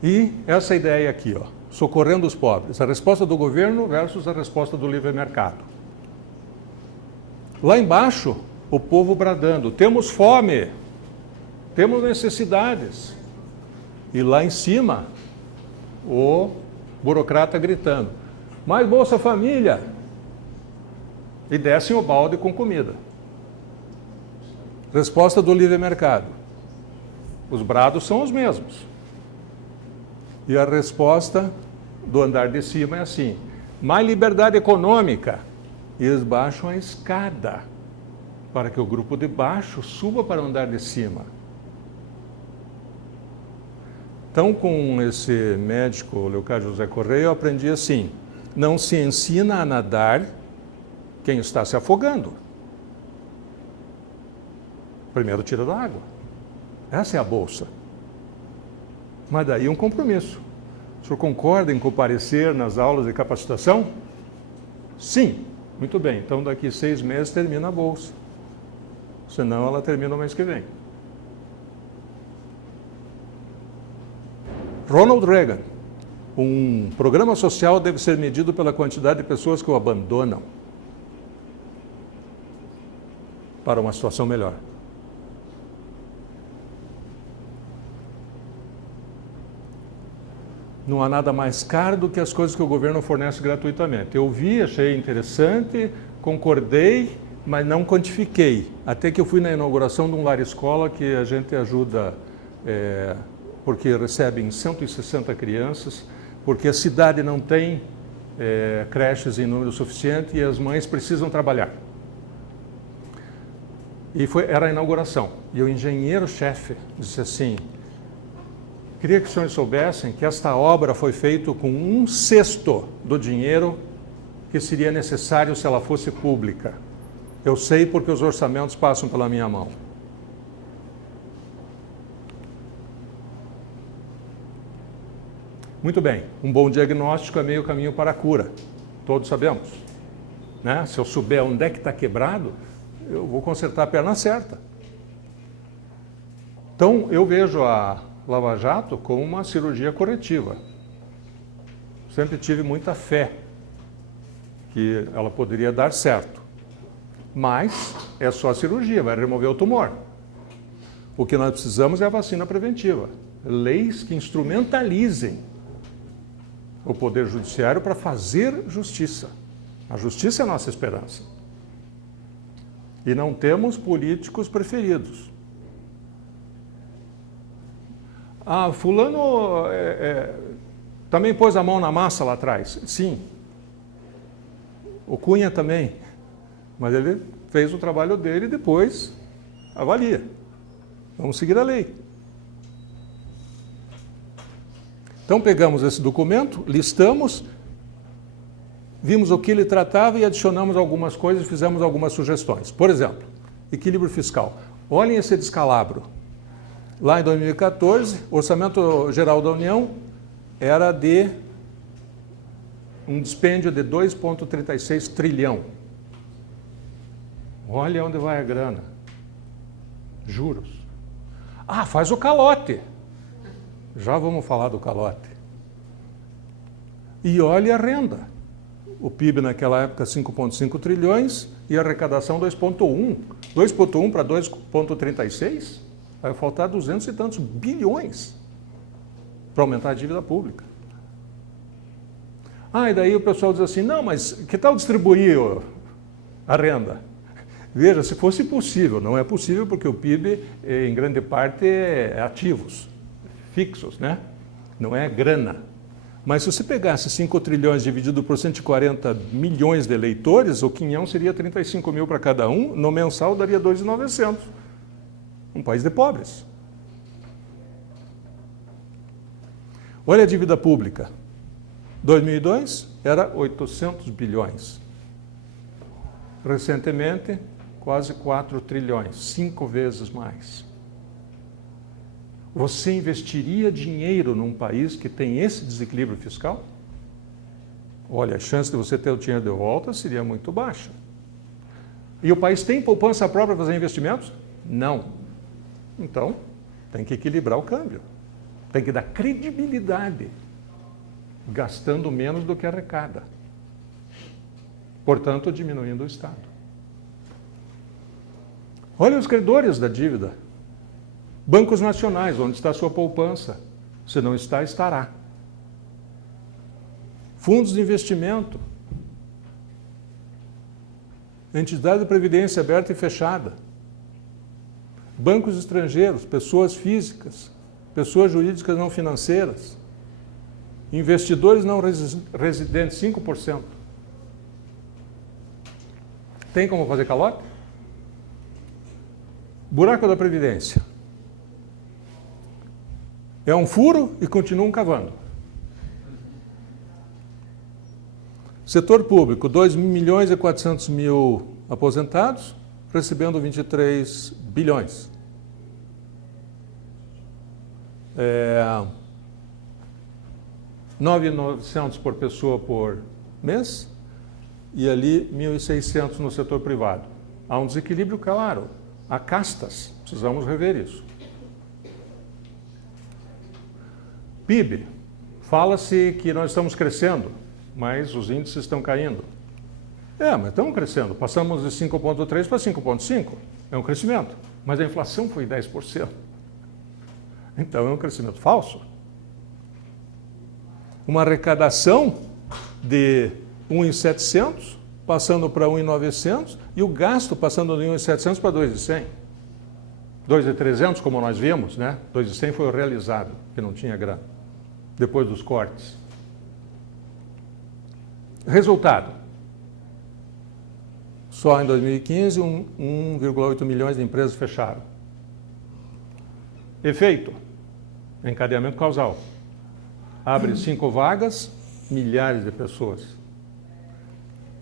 E essa ideia aqui, ó, socorrendo os pobres, a resposta do governo versus a resposta do livre mercado. Lá embaixo, o povo bradando, temos fome, temos necessidades. E lá em cima, o burocrata gritando, mais Bolsa Família. E descem o balde com comida. Resposta do livre mercado. Os brados são os mesmos. E a resposta do andar de cima é assim, mais liberdade econômica. E eles baixam a escada para que o grupo de baixo suba para o andar de cima. Então, com esse médico, Leocádio José Correia, eu aprendi assim, não se ensina a nadar quem está se afogando. Primeiro tira da água. Essa é a bolsa. Mas daí um compromisso. O senhor concorda em comparecer nas aulas de capacitação? Sim. Muito bem. Então, daqui 6 meses termina a bolsa. Senão, ela termina no mês que vem. Ronald Reagan. Um programa social deve ser medido pela quantidade de pessoas que o abandonam para uma situação melhor. Não há nada mais caro do que as coisas que o governo fornece gratuitamente. Eu vi, achei interessante, concordei, mas não quantifiquei. Até que eu fui na inauguração de um lar-escola que a gente ajuda, porque recebem 160 crianças, porque a cidade não tem creches em número suficiente e as mães precisam trabalhar. E era a inauguração. E o engenheiro-chefe disse assim, queria que os senhores soubessem que esta obra foi feita com 1/6 do dinheiro que seria necessário se ela fosse pública. Eu sei porque os orçamentos passam pela minha mão. Muito bem, um bom diagnóstico é meio caminho para a cura. Todos sabemos, né? Se eu souber onde é que está quebrado, eu vou consertar a perna certa. Então, eu vejo a Lava Jato como uma cirurgia corretiva. Sempre tive muita fé que ela poderia dar certo. Mas é só cirurgia, vai remover o tumor. O que nós precisamos é a vacina preventiva. Leis que instrumentalizem o Poder Judiciário para fazer justiça. A justiça é a nossa esperança. E não temos políticos preferidos. Ah, fulano também pôs a mão na massa lá atrás. Sim. O Cunha também. Mas ele fez o trabalho dele e depois avalia. Vamos seguir a lei. Então pegamos esse documento, listamos, vimos o que ele tratava e adicionamos algumas coisas e fizemos algumas sugestões. Por exemplo, equilíbrio fiscal. Olhem esse descalabro. Lá em 2014, o Orçamento Geral da União era de um dispêndio de 2,36 trilhão. Olha onde vai a grana. Juros. Ah, faz o calote. Já vamos falar do calote. E olha a renda. O PIB naquela época 5,5 trilhões e a arrecadação 2,1. 2,1 para 2,36? Vai faltar 200 e tantos bilhões para aumentar a dívida pública. Ah, e daí o pessoal diz assim, não, mas que tal distribuir a renda? Veja, se fosse possível, não é possível porque o PIB, em grande parte, é ativos, fixos, né? Não é grana. Mas se você pegasse 5 trilhões dividido por 140 milhões de eleitores, o quinhão seria 35 mil para cada um, no mensal daria 2.900. Um país de pobres. Olha a dívida pública. 2002 era 800 bilhões. Recentemente, quase 4 trilhões, 5 vezes mais. Você investiria dinheiro num país que tem esse desequilíbrio fiscal? Olha, a chance de você ter o dinheiro de volta seria muito baixa. E o país tem poupança própria para fazer investimentos? Não. Então, tem que equilibrar o câmbio. Tem que dar credibilidade, gastando menos do que arrecada. Portanto, diminuindo o Estado. Olha os credores da dívida. Bancos nacionais, onde está a sua poupança? Se não está, estará. Fundos de investimento. Entidade de previdência aberta e fechada. Bancos estrangeiros, pessoas físicas, pessoas jurídicas não financeiras. Investidores não residentes, 5%. Tem como fazer calote? Buraco da Previdência. É um furo e continuam cavando. Setor público, 2.400.000 aposentados, recebendo 23 bilhões. 9.900 por pessoa por mês e ali 1.600 no setor privado. Há um desequilíbrio claro. Há castas. Precisamos rever isso. PIB. Fala-se que nós estamos crescendo, mas os índices estão caindo. Mas estamos crescendo. Passamos de 5,3 para 5,5. É um crescimento. Mas a inflação foi 10%. Então é um crescimento falso. Uma arrecadação de 1.700, passando para 1.900, e o gasto passando de 1.700 para 2.100. 2.300, como nós vimos, né? 2.100 foi o realizado, que não tinha grana, depois dos cortes. Resultado. Só em 2015, 1,8 milhões de empresas fecharam. Efeito. Encadeamento causal. Abre 5 vagas, milhares de pessoas.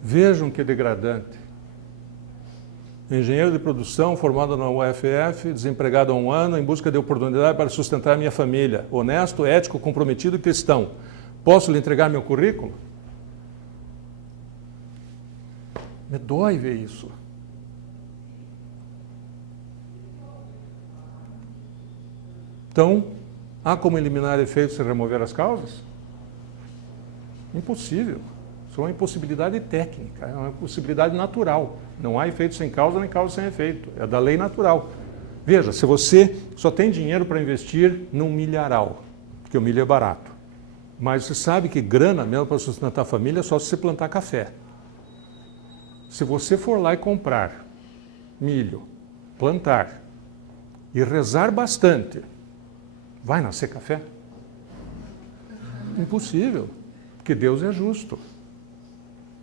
Vejam que degradante. Engenheiro de produção, formado na UFF, desempregado há 1 ano, em busca de oportunidade para sustentar minha família. Honesto, ético, comprometido e cristão. Posso lhe entregar meu currículo? Me dói ver isso. Então, há como eliminar efeitos e remover as causas? Impossível. Isso é uma impossibilidade técnica, é uma impossibilidade natural. Não há efeito sem causa, nem causa sem efeito. É da lei natural. Veja, se você só tem dinheiro para investir num milharal, porque o milho é barato, mas você sabe que grana mesmo para sustentar a família é só se você plantar café. Se você for lá e comprar milho, plantar e rezar bastante, vai nascer café? Impossível, porque Deus é justo.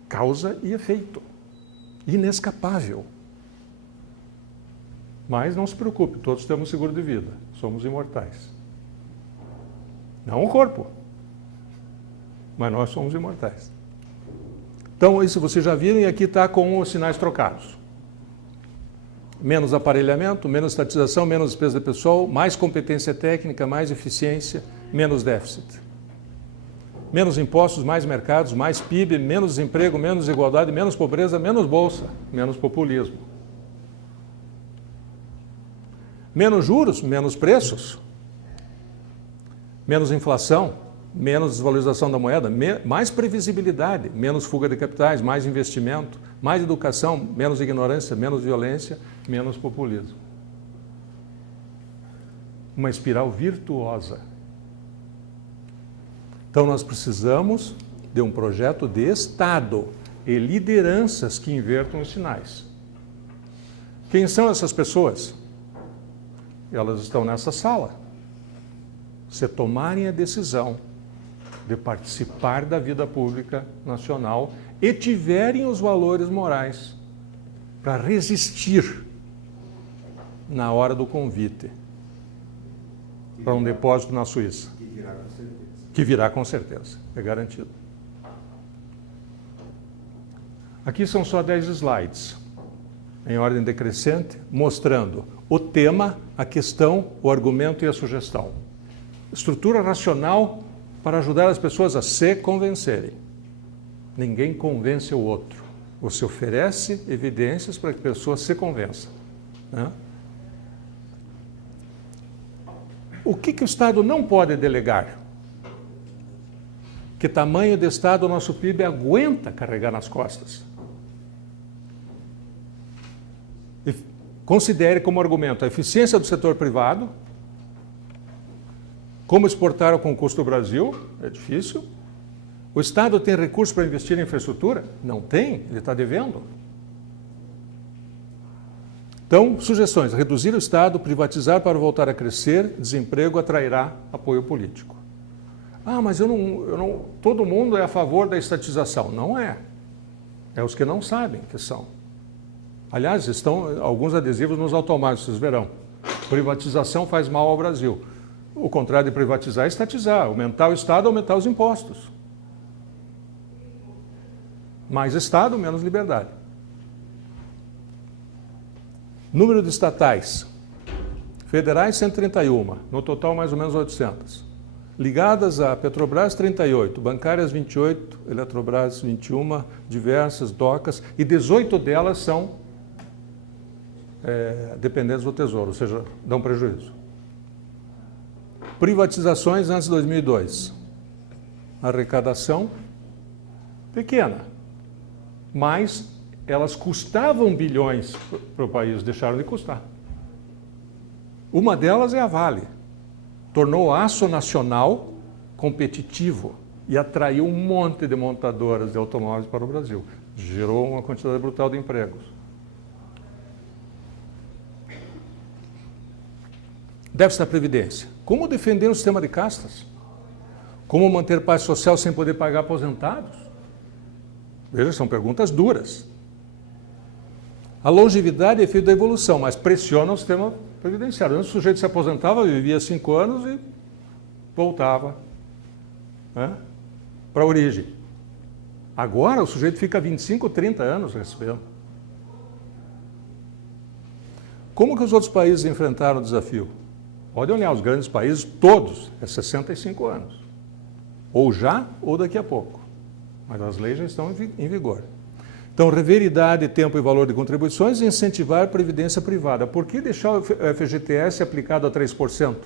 Causa e efeito. Inescapável. Mas não se preocupe, todos temos seguro de vida. Somos imortais. Não o corpo, mas nós somos imortais. Então, isso vocês já viram, e aqui está com os sinais trocados. Menos aparelhamento, menos estatização, menos despesa de pessoal, mais competência técnica, mais eficiência, menos déficit. Menos impostos, mais mercados, mais PIB, menos desemprego, menos desigualdade, menos pobreza, menos bolsa, menos populismo. Menos juros, menos preços, menos inflação, menos desvalorização da moeda, mais previsibilidade, menos fuga de capitais, mais investimento, mais educação, menos ignorância, menos violência, menos populismo. Uma espiral virtuosa. Então nós precisamos de um projeto de Estado e lideranças que invertam os sinais. Quem são essas pessoas? Elas estão nessa sala. Se tomarem a decisão de participar da vida pública nacional e tiverem os valores morais para resistir na hora do convite para um depósito na Suíça. Que virá com certeza, é garantido. Aqui são só 10 slides, em ordem decrescente, mostrando o tema, a questão, o argumento e a sugestão. Estrutura racional para ajudar as pessoas a se convencerem. Ninguém convence o outro. Você oferece evidências para que a pessoa se convença, né? O que o Estado não pode delegar? Que tamanho de Estado o nosso PIB aguenta carregar nas costas? E considere como argumento a eficiência do setor privado, como exportar com custo do Brasil, é difícil. O Estado tem recursos para investir em infraestrutura? Não tem, ele está devendo. Então, sugestões: reduzir o Estado, privatizar para voltar a crescer, desemprego atrairá apoio político. Ah, mas todo mundo é a favor da estatização. Não é. É os que não sabem que são. Aliás, estão alguns adesivos nos automóveis, vocês verão. Privatização faz mal ao Brasil. O contrário de privatizar é estatizar. Aumentar o Estado, aumentar os impostos. Mais Estado, menos liberdade. Número de estatais. Federais, 131. No total, mais ou menos 800. Ligadas à Petrobras, 38. Bancárias, 28. Eletrobras, 21. Diversas, docas. E 18 delas são dependentes do Tesouro, ou seja, dão prejuízo. Privatizações antes de 2002. Arrecadação pequena, mas elas custavam bilhões para o país, deixaram de custar. Uma delas é a Vale. Tornou o aço nacional competitivo e atraiu um monte de montadoras de automóveis para o Brasil. Gerou uma quantidade brutal de empregos. Déficit da Previdência. Como defender um sistema de castas? Como manter paz social sem poder pagar aposentados? Veja, são perguntas duras. A longevidade é efeito da evolução, mas pressiona o sistema previdenciário. Antes o sujeito se aposentava, vivia 5 anos e voltava, né, para a origem. Agora o sujeito fica 25, 30 anos recebendo. Como que os outros países enfrentaram o desafio? Pode olhar, os grandes países, todos, é 65 anos. Ou já, ou daqui a pouco. Mas as leis já estão em vigor. Então, rever idade, tempo e valor de contribuições e incentivar a previdência privada. Por que deixar o FGTS aplicado a 3%,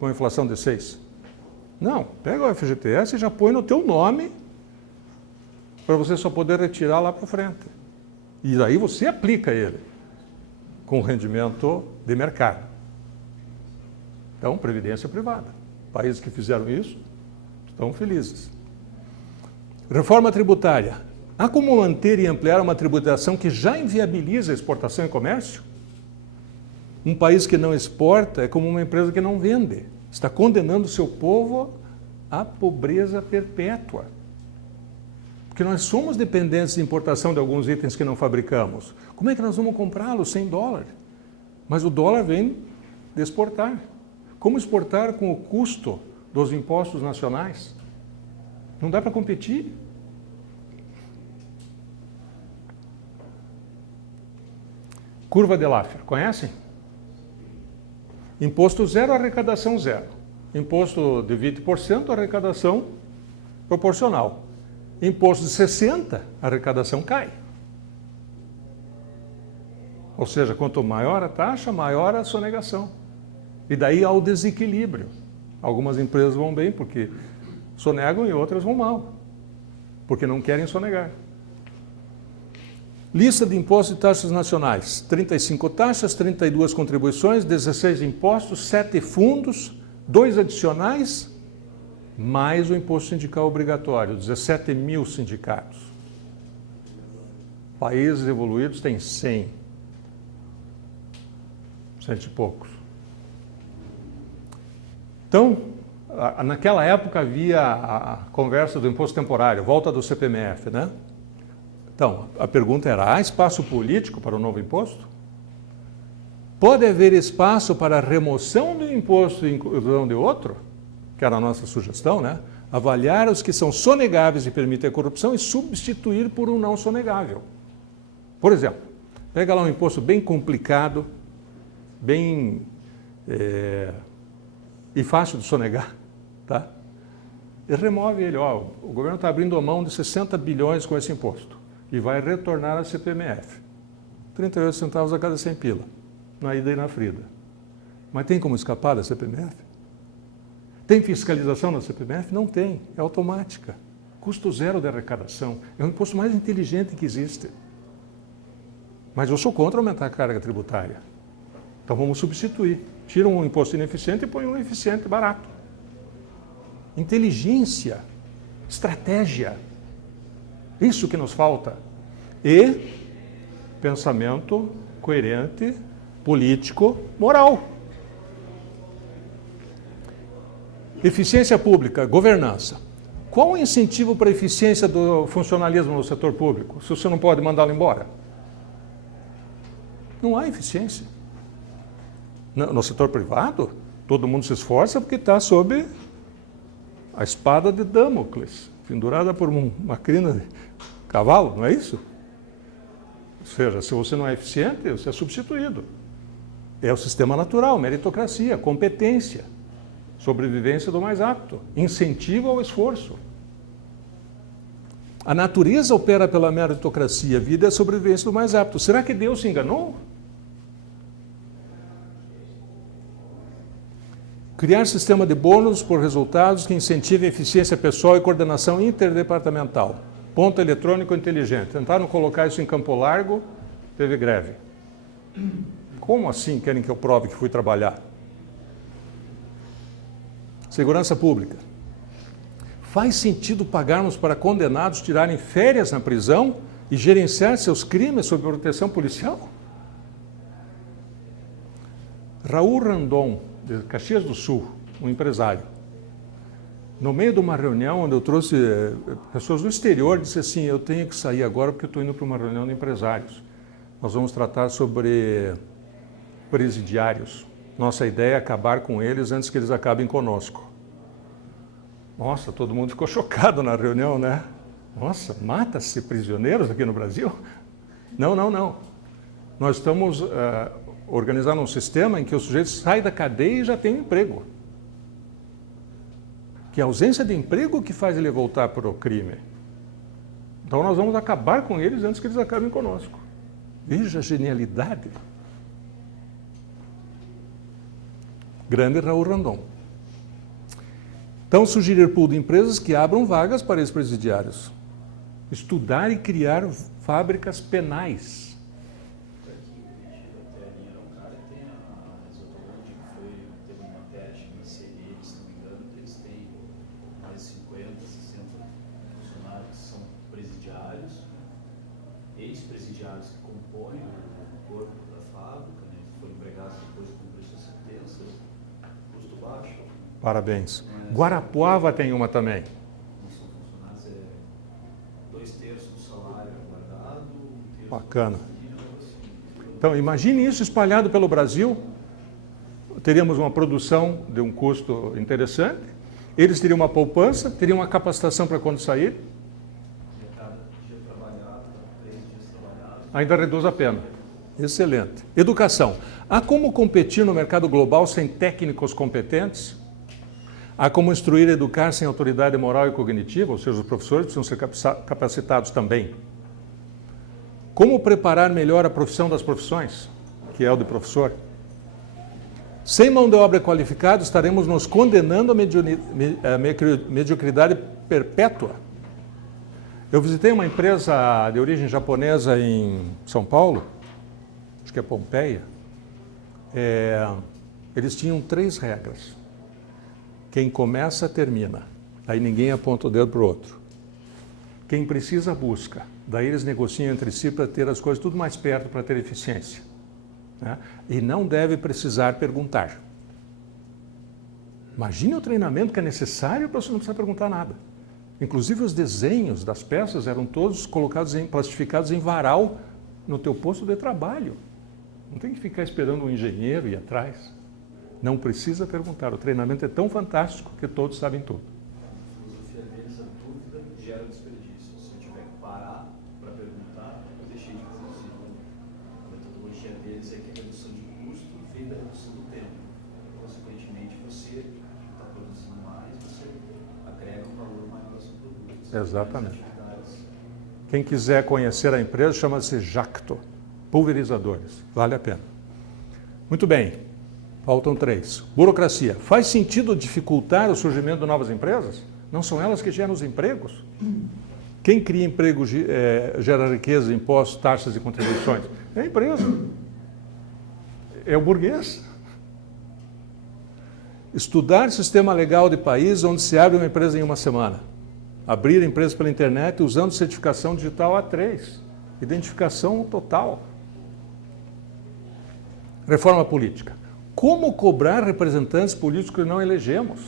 com inflação de 6%? Não, pega o FGTS e já põe no teu nome, para você só poder retirar lá para frente. E daí você aplica ele, com rendimento de mercado. Então, previdência privada. Países que fizeram isso estão felizes. Reforma tributária. Há como manter e ampliar uma tributação que já inviabiliza a exportação e comércio? Um país que não exporta é como uma empresa que não vende. Está condenando o seu povo à pobreza perpétua. Porque nós somos dependentes de importação de alguns itens que não fabricamos. Como é que nós vamos comprá-los sem dólar? Mas o dólar vem de exportar. Como exportar com o custo dos impostos nacionais? Não dá para competir. Curva de Laffer, conhecem? Imposto zero, arrecadação zero. Imposto de 20%, arrecadação proporcional. Imposto de 60%, a arrecadação cai. Ou seja, quanto maior a taxa, maior a sonegação. E daí há o desequilíbrio. Algumas empresas vão bem porque sonegam e outras vão mal, porque não querem sonegar. Lista de impostos e taxas nacionais. 35 taxas, 32 contribuições, 16 impostos, 7 fundos, 2 adicionais, mais o imposto sindical obrigatório, 17 mil sindicatos. Países evoluídos têm 100 e poucos. Então, naquela época havia a conversa do imposto temporário, volta do CPMF, né? Então, a pergunta era, há espaço político para o novo imposto? Pode haver espaço para a remoção do imposto e inclusão de outro? Que era a nossa sugestão, né? Avaliar os que são sonegáveis e permitem a corrupção e substituir por um não sonegável. Por exemplo, pega lá um imposto bem complicado, bem e fácil de sonegar, tá? E remove ele. Ó, o governo está abrindo a mão de 60 bilhões com esse imposto e vai retornar a CPMF. 38 centavos a cada 100 pila, na ida e na frida. Mas tem como escapar da CPMF? Tem fiscalização na CPMF? Não tem, é automática. Custo zero de arrecadação. É o imposto mais inteligente que existe. Mas eu sou contra aumentar a carga tributária. Então vamos substituir. Tira um imposto ineficiente e põe um eficiente barato. Inteligência, estratégia. Isso que nos falta. E pensamento coerente, político, moral. Eficiência pública, governança. Qual o incentivo para a eficiência do funcionalismo no setor público, se você não pode mandá-lo embora? Não há eficiência. No setor privado, todo mundo se esforça porque está sob a espada de Damocles, pendurada por uma crina de cavalo, não é isso? Ou seja, se você não é eficiente, você é substituído. É o sistema natural, meritocracia, competência, sobrevivência do mais apto, incentivo ao esforço. A natureza opera pela meritocracia, a vida é a sobrevivência do mais apto. Será que Deus se enganou? Criar sistema de bônus por resultados que incentive a eficiência pessoal e coordenação interdepartamental. Ponto eletrônico inteligente. Tentaram colocar isso em Campo Largo, teve greve. Como assim querem que eu prove que fui trabalhar? Segurança pública. Faz sentido pagarmos para condenados tirarem férias na prisão e gerenciar seus crimes sob proteção policial? Raul Randon, de Caxias do Sul, um empresário, no meio de uma reunião onde eu trouxe pessoas do exterior, disse assim, eu tenho que sair agora porque eu estou indo para uma reunião de empresários. Nós vamos tratar sobre presidiários. Nossa ideia é acabar com eles antes que eles acabem conosco. Nossa, todo mundo ficou chocado na reunião, né? Nossa, mata-se prisioneiros aqui no Brasil? Não, não, não. Nós estamos organizando um sistema em que o sujeito sai da cadeia e já tem um emprego. Que é a ausência de emprego que faz ele voltar para o crime. Então nós vamos acabar com eles antes que eles acabem conosco. Veja a genialidade. Grande Raul Randon. Então, sugerir pool de empresas que abram vagas para ex-presidiários. Estudar e criar fábricas penais. Teve uma teste na CNN, se não me engano, eles têm mais 50, 60 funcionários que são presidiários, ex-presidiários que compõem o corpo da fábrica, né, que foram empregados depois de cumprir suas sentenças, custo baixo. Parabéns. Guarapuava tem uma também. Não são funcionários, 2/3 do salário guardado, 1/3 Bacana. Então, imagine isso espalhado pelo Brasil. Teríamos uma produção de um custo interessante Eles teriam uma poupança, teriam uma capacitação para quando sair. E a cada dia trabalhado, 3 dias trabalhados. Ainda reduz a pena. Excelente. Educação. Há como competir no mercado global sem técnicos competentes? Há como instruir e educar sem autoridade moral e cognitiva? Ou seja, os professores precisam ser capacitados também. Como preparar melhor a profissão das profissões, que é o de professor? Sem mão de obra qualificada, estaremos nos condenando à mediocridade perpétua. Eu visitei uma empresa de origem japonesa em São Paulo, acho que é Pompeia. Eles tinham 3 regras. Quem começa, termina. Aí ninguém aponta o dedo para o outro. Quem precisa, busca. Daí eles negociam entre si para ter as coisas tudo mais perto, para ter eficiência. Né? E não deve precisar perguntar. Imagine o treinamento que é necessário para você não precisar perguntar nada. Inclusive os desenhos das peças eram todos plastificados em varal no teu posto de trabalho. Não tem que ficar esperando um engenheiro ir atrás. Não precisa perguntar. O treinamento é tão fantástico que todos sabem tudo. A filosofia deles, a dúvida gera desperdício. Se eu tiver que parar para perguntar, eu deixei de produzir. A metodologia deles é que a redução de custo vem da redução do tempo. Consequentemente, você está produzindo mais, você agrega um valor maior ao seu produto. Exatamente. Quem quiser conhecer a empresa, chama-se Jacto. Pulverizadores. Vale a pena. Muito bem. Faltam 3. Burocracia. Faz sentido dificultar o surgimento de novas empresas? Não são elas que geram os empregos? Quem cria emprego gera riqueza, impostos, taxas e contribuições? É a empresa. É o burguês. Estudar sistema legal de país onde se abre uma empresa em uma semana. Abrir empresa pela internet usando certificação digital A3. Identificação total. Reforma política. Como cobrar representantes políticos que não elegemos?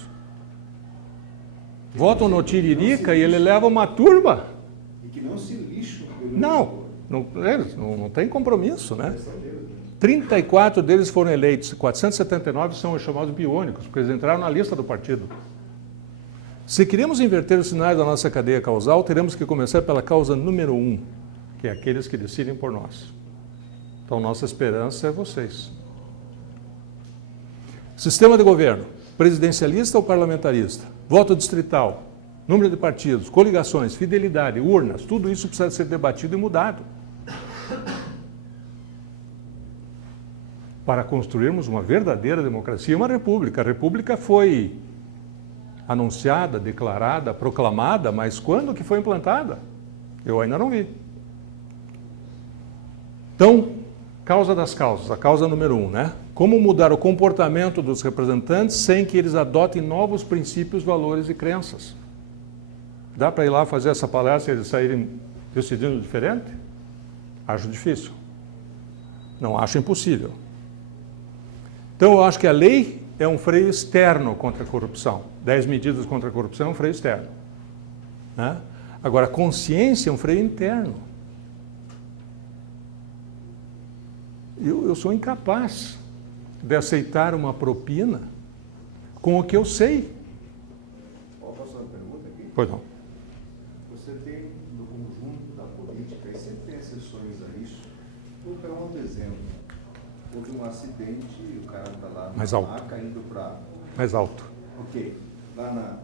Votam no Tiririca e ele leva uma turma. E que não se lixam. Não tem compromisso, né? 34 deles foram eleitos, 479 são os chamados biônicos, porque eles entraram na lista do partido. Se queremos inverter o cenário da nossa cadeia causal, teremos que começar pela causa número 1, que é aqueles que decidem por nós. Então, nossa esperança é vocês. Sistema de governo, presidencialista ou parlamentarista? Voto distrital, número de partidos, coligações, fidelidade, urnas, tudo isso precisa ser debatido e mudado. Para construirmos uma verdadeira democracia e uma república. A república foi anunciada, declarada, proclamada, mas quando que foi implantada? Eu ainda não vi. Então, causa das causas, a causa número 1, né? Como mudar o comportamento dos representantes sem que eles adotem novos princípios, valores e crenças? Dá para ir lá fazer essa palestra e eles saírem decidindo diferente? Acho difícil. Não acho impossível. Então, eu acho que a lei é um freio externo contra a corrupção. 10 medidas contra a corrupção é um freio externo. Né? Agora, a consciência é um freio interno. Eu sou incapaz de aceitar uma propina com o que eu sei. Posso fazer uma pergunta aqui? Pois não. Você tem no conjunto da política, e sempre tem exceções a isso. Vou pegar um exemplo. Houve um acidente e o cara está lá Mais na alto. maca indo para... Mais alto. Ok. Lá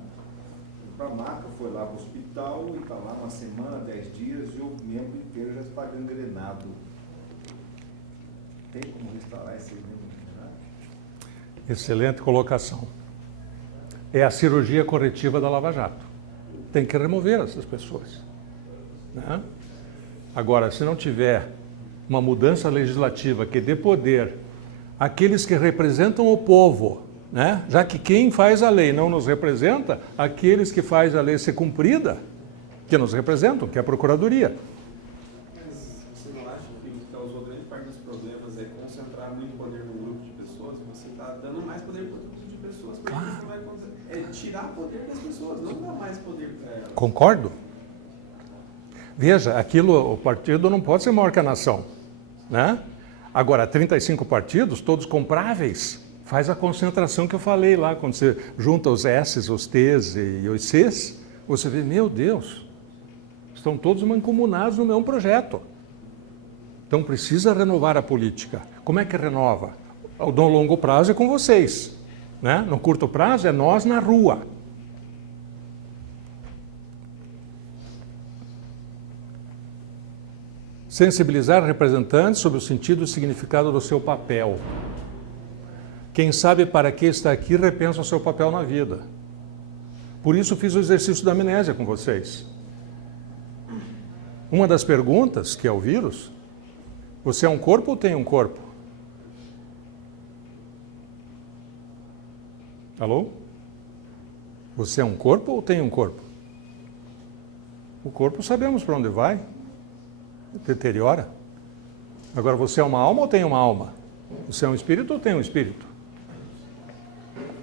para a maca, foi lá para o hospital e está lá uma semana, 10 dias e o membro inteiro já está gangrenado. Tem como restaurar esse membro gangrenado? Excelente colocação. É a cirurgia corretiva da Lava Jato. Tem que remover essas pessoas. Né? Agora, se não tiver uma mudança legislativa que dê poder àqueles que representam o povo, né? Já que quem faz a lei não nos representa, aqueles que fazem a lei ser cumprida, que nos representam, que é a Procuradoria. Mas você não acha que o que causou grande parte dos problemas é concentrar muito poder num grupo de pessoas? Você está dando mais poder para um grupo de pessoas, porque você vai tirar poder das pessoas, não dar mais poder para elas. Concordo. Veja, o partido não pode ser maior que a nação, né? Agora, 35 partidos, todos compráveis, Faz a concentração que eu falei lá, quando você junta os S's, os T's e os C's, você vê, meu Deus, estão todos mancomunados no mesmo projeto. Então precisa renovar a política. Como é que renova? No longo prazo é com vocês, né? No curto prazo é nós na rua. Sensibilizar representantes sobre o sentido e significado do seu papel. Quem sabe para que está aqui, repensa o seu papel na vida. Por isso fiz o exercício da amnésia com vocês. Uma das perguntas, que é o vírus, você é um corpo ou tem um corpo? Alô? Você é um corpo ou tem um corpo? O corpo sabemos para onde vai. Deteriora. Agora, você é uma alma ou tem uma alma? Você é um espírito ou tem um espírito?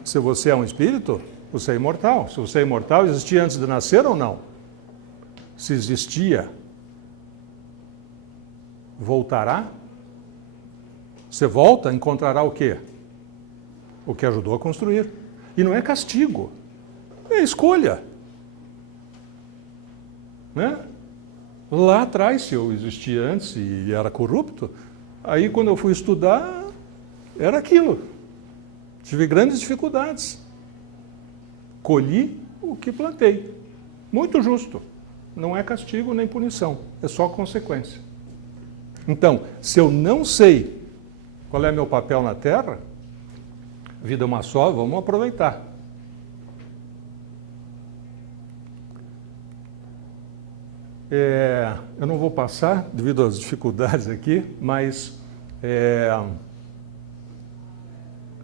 Se você é um espírito, você é imortal. Se você é imortal, existia antes de nascer ou não? Se existia, voltará? Você volta, encontrará o quê? O que ajudou a construir. E não é castigo, é escolha. Né? Lá atrás, se eu existia antes e era corrupto, aí quando eu fui estudar, era aquilo. Tive grandes dificuldades. Colhi o que plantei. Muito justo. Não é castigo nem punição, é só consequência. Então, se eu não sei qual é meu papel na Terra, vida é uma só, vamos aproveitar. Eu não vou passar, devido às dificuldades aqui, mas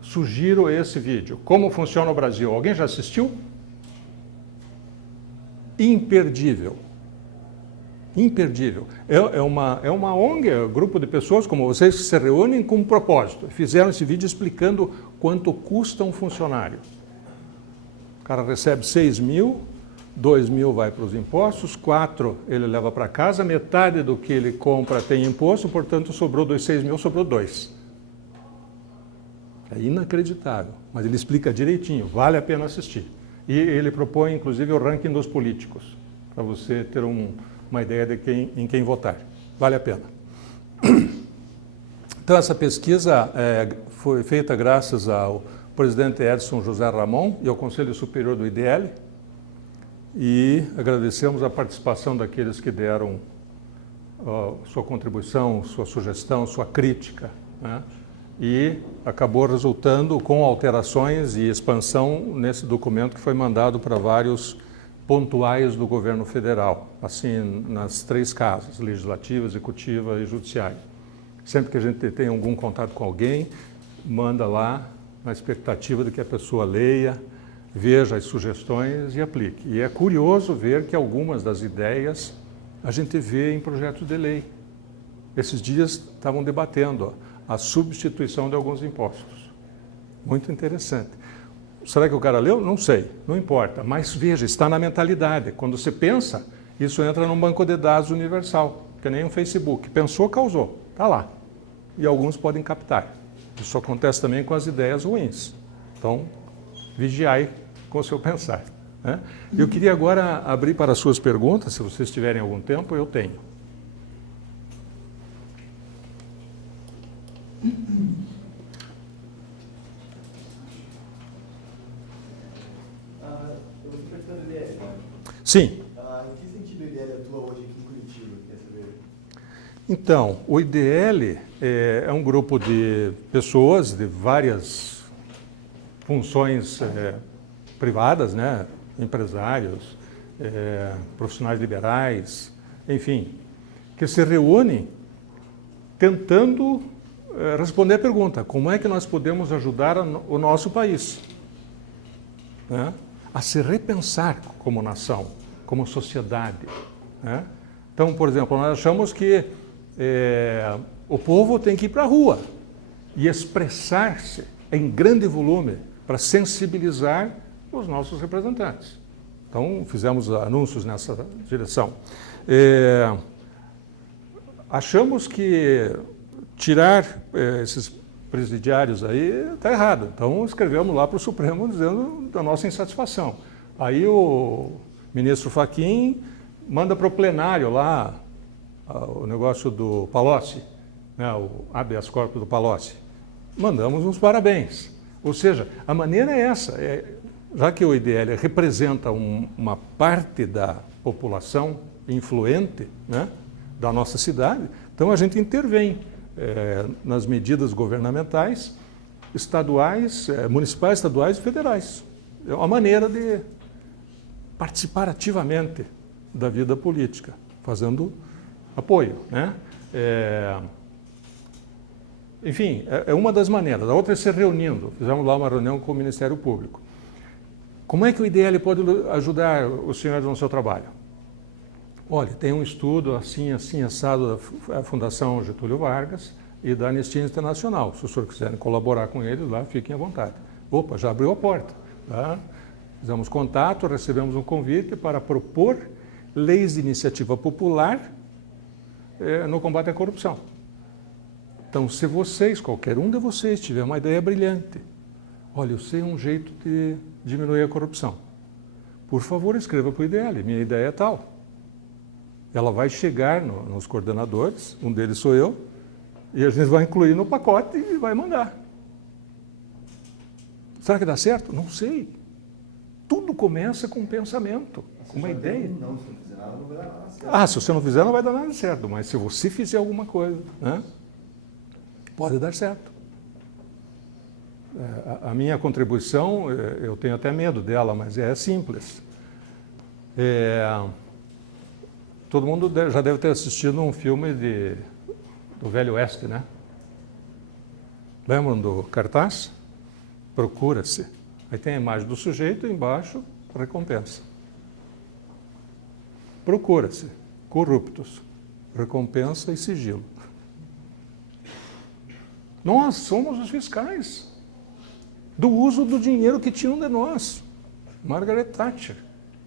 sugiro esse vídeo. Como funciona o Brasil? Alguém já assistiu? Imperdível. Imperdível. É uma ONG, um grupo de pessoas como vocês que se reúnem com um propósito. Fizeram esse vídeo explicando quanto custa um funcionário. O cara recebe 6 mil, 2 mil vai para os impostos, 4 ele leva para casa, metade do que ele compra tem imposto, portanto sobrou dos 6 mil, sobrou 2. É inacreditável, mas ele explica direitinho, vale a pena assistir. E ele propõe inclusive o ranking dos políticos, para você ter uma ideia de em quem votar. Vale a pena. Então essa pesquisa foi feita graças ao presidente Edson José Ramon e ao Conselho Superior do IDL, e agradecemos a participação daqueles que deram sua contribuição, sua sugestão, sua crítica, né? E acabou resultando com alterações e expansão nesse documento que foi mandado para vários pontuais do governo federal, assim, nas 3 casas, legislativa, executiva e judiciária. Sempre que a gente tem algum contato com alguém, manda lá na expectativa de que a pessoa leia, veja as sugestões e aplique. E é curioso ver que algumas das ideias a gente vê em projetos de lei. Esses dias estavam debatendo a substituição de alguns impostos. Muito interessante. Será que o cara leu? Não sei, não importa. Mas veja, está na mentalidade. Quando você pensa, isso entra num banco de dados universal, que nem um Facebook. Pensou, causou. Está lá. E alguns podem captar. Isso acontece também com as ideias ruins. Então, vigiai com o seu pensar, né? Eu queria agora abrir para as suas perguntas, se vocês tiverem algum tempo, eu tenho. Eu vou perguntando o IDL. Sim. Em que sentido o IDL atua hoje aqui em Curitiba? Quer saber? Então, o IDL é um grupo de pessoas de várias funções privadas, né? Empresários, profissionais liberais, enfim, que se reúnem tentando responder a pergunta: como é que nós podemos ajudar o nosso país, né? A se repensar como nação, como sociedade, né? Então, por exemplo, nós achamos que o povo tem que ir para a rua e expressar-se em grande volume para sensibilizar os nossos representantes. Então, fizemos anúncios nessa direção. Achamos que tirar esses presidiários aí, está errado. Então escrevemos lá para o Supremo dizendo da nossa insatisfação. Aí o ministro Fachin manda para o plenário lá o negócio do Palocci, né, o habeas corpus do Palocci. Mandamos uns parabéns. Ou seja, a maneira é essa. Já que o IDL representa uma parte da população influente, né, da nossa cidade, então a gente intervém nas medidas governamentais, estaduais, municipais, estaduais e federais. É uma maneira de participar ativamente da vida política, fazendo apoio, né? Enfim, é uma das maneiras. A outra é se reunindo. Fizemos lá uma reunião com o Ministério Público. Como é que o IDL pode ajudar os senhores no seu trabalho? Olha, tem um estudo assim, assado da Fundação Getúlio Vargas e da Anistia Internacional. Se os senhores quiserem colaborar com eles lá, fiquem à vontade. Opa, já abriu a porta. Tá? Fizemos contato, recebemos um convite para propor leis de iniciativa popular no combate à corrupção. Então, se vocês, qualquer um de vocês, tiver uma ideia brilhante, olha, eu sei um jeito de diminuir a corrupção, por favor, escreva para o IDL, minha ideia é tal. Ela vai chegar nos coordenadores, um deles sou eu, e a gente vai incluir no pacote e vai mandar. Será que dá certo? Não sei. Tudo começa com um pensamento, com uma ideia. Não, se não fizer nada, não vai dar nada certo. Ah, se você não fizer, não vai dar nada certo, mas se você fizer alguma coisa, né, pode dar certo. A minha contribuição, eu tenho até medo dela, mas é simples. Todo mundo já deve ter assistido um filme do Velho Oeste, né? Lembram do cartaz? Procura-se. Aí tem a imagem do sujeito e embaixo, recompensa. Procura-se. Corruptos. Recompensa e sigilo. Nós somos os fiscais do uso do dinheiro que tinham de nós. Margaret Thatcher.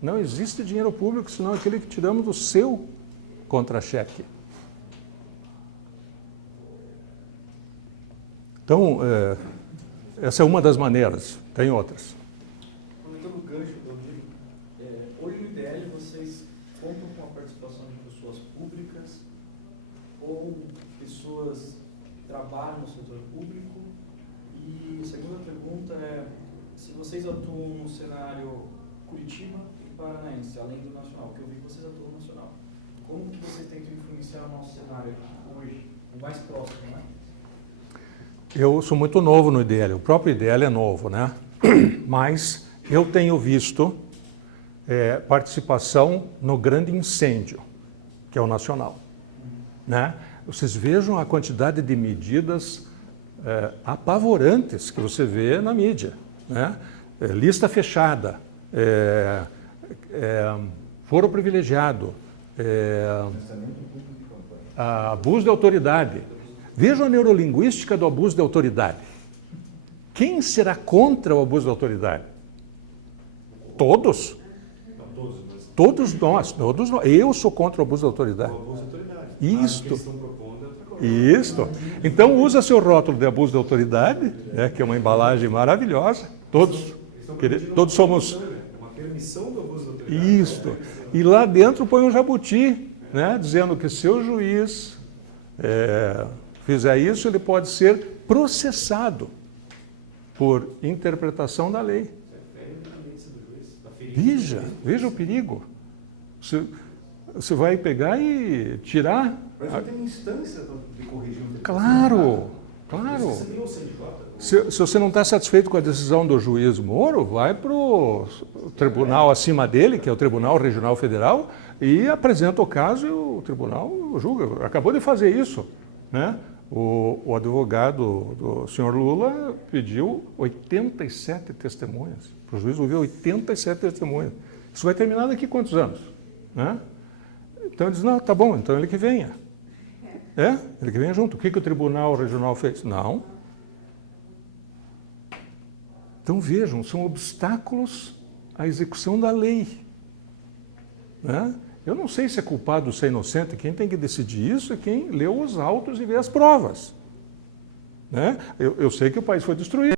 Não existe dinheiro público, senão aquele que tiramos do seu contra-cheque. Então, essa é uma das maneiras, tem outras. Comentando o gancho do Rodrigo, hoje no IDL vocês contam com a participação de pessoas públicas ou pessoas que trabalham no setor público? E a segunda pergunta é se vocês atuam no cenário Curitiba e Paranaense, além do nacional, que eu vi que vocês atuam no nacional. Como que vocês tentam influenciar o nosso cenário aqui hoje, o mais próximo, né? Eu sou muito novo no IDL, o próprio IDL é novo, né? Mas eu tenho visto participação no grande incêndio, que é o nacional, né? Vocês vejam a quantidade de medidas apavorantes que você vê na mídia, né? Lista fechada, foro privilegiado, abuso de autoridade. Vejam a neurolinguística do abuso de autoridade. Quem será contra o abuso de autoridade? Todos? Não, todos, mas Todos nós. Eu sou contra o abuso de autoridade. o abuso de autoridade. Isto. O que eles estão propondo é outra coisa. Isto. Então usa seu rótulo de abuso de autoridade, né, que é uma embalagem maravilhosa. Todos somos. É uma permissão do abuso de autoridade. Isto. E lá dentro põe um jabuti, né, dizendo que se o juiz fizer isso, ele pode ser processado por interpretação da lei. Veja o perigo. Você vai pegar e tirar. Mas não tem instância de corrigir um Claro. Você nem é o CNJ. Se você não está satisfeito com a decisão do juiz Moro, vai para o tribunal acima dele, que é o Tribunal Regional Federal, e apresenta o caso e o tribunal julga. Acabou de fazer isso, né? O advogado do senhor Lula pediu 87 testemunhas. Para o juiz ouvir 87 testemunhas. Isso vai terminar daqui a quantos anos? Né? Então ele diz, não, tá bom, então ele que venha. Ele que venha junto. O que o Tribunal Regional fez? Não. Então vejam, são obstáculos à execução da lei. Né? Eu não sei se é culpado ou se é inocente, quem tem que decidir isso é quem leu os autos e vê as provas. né? Eu sei que o país foi destruído.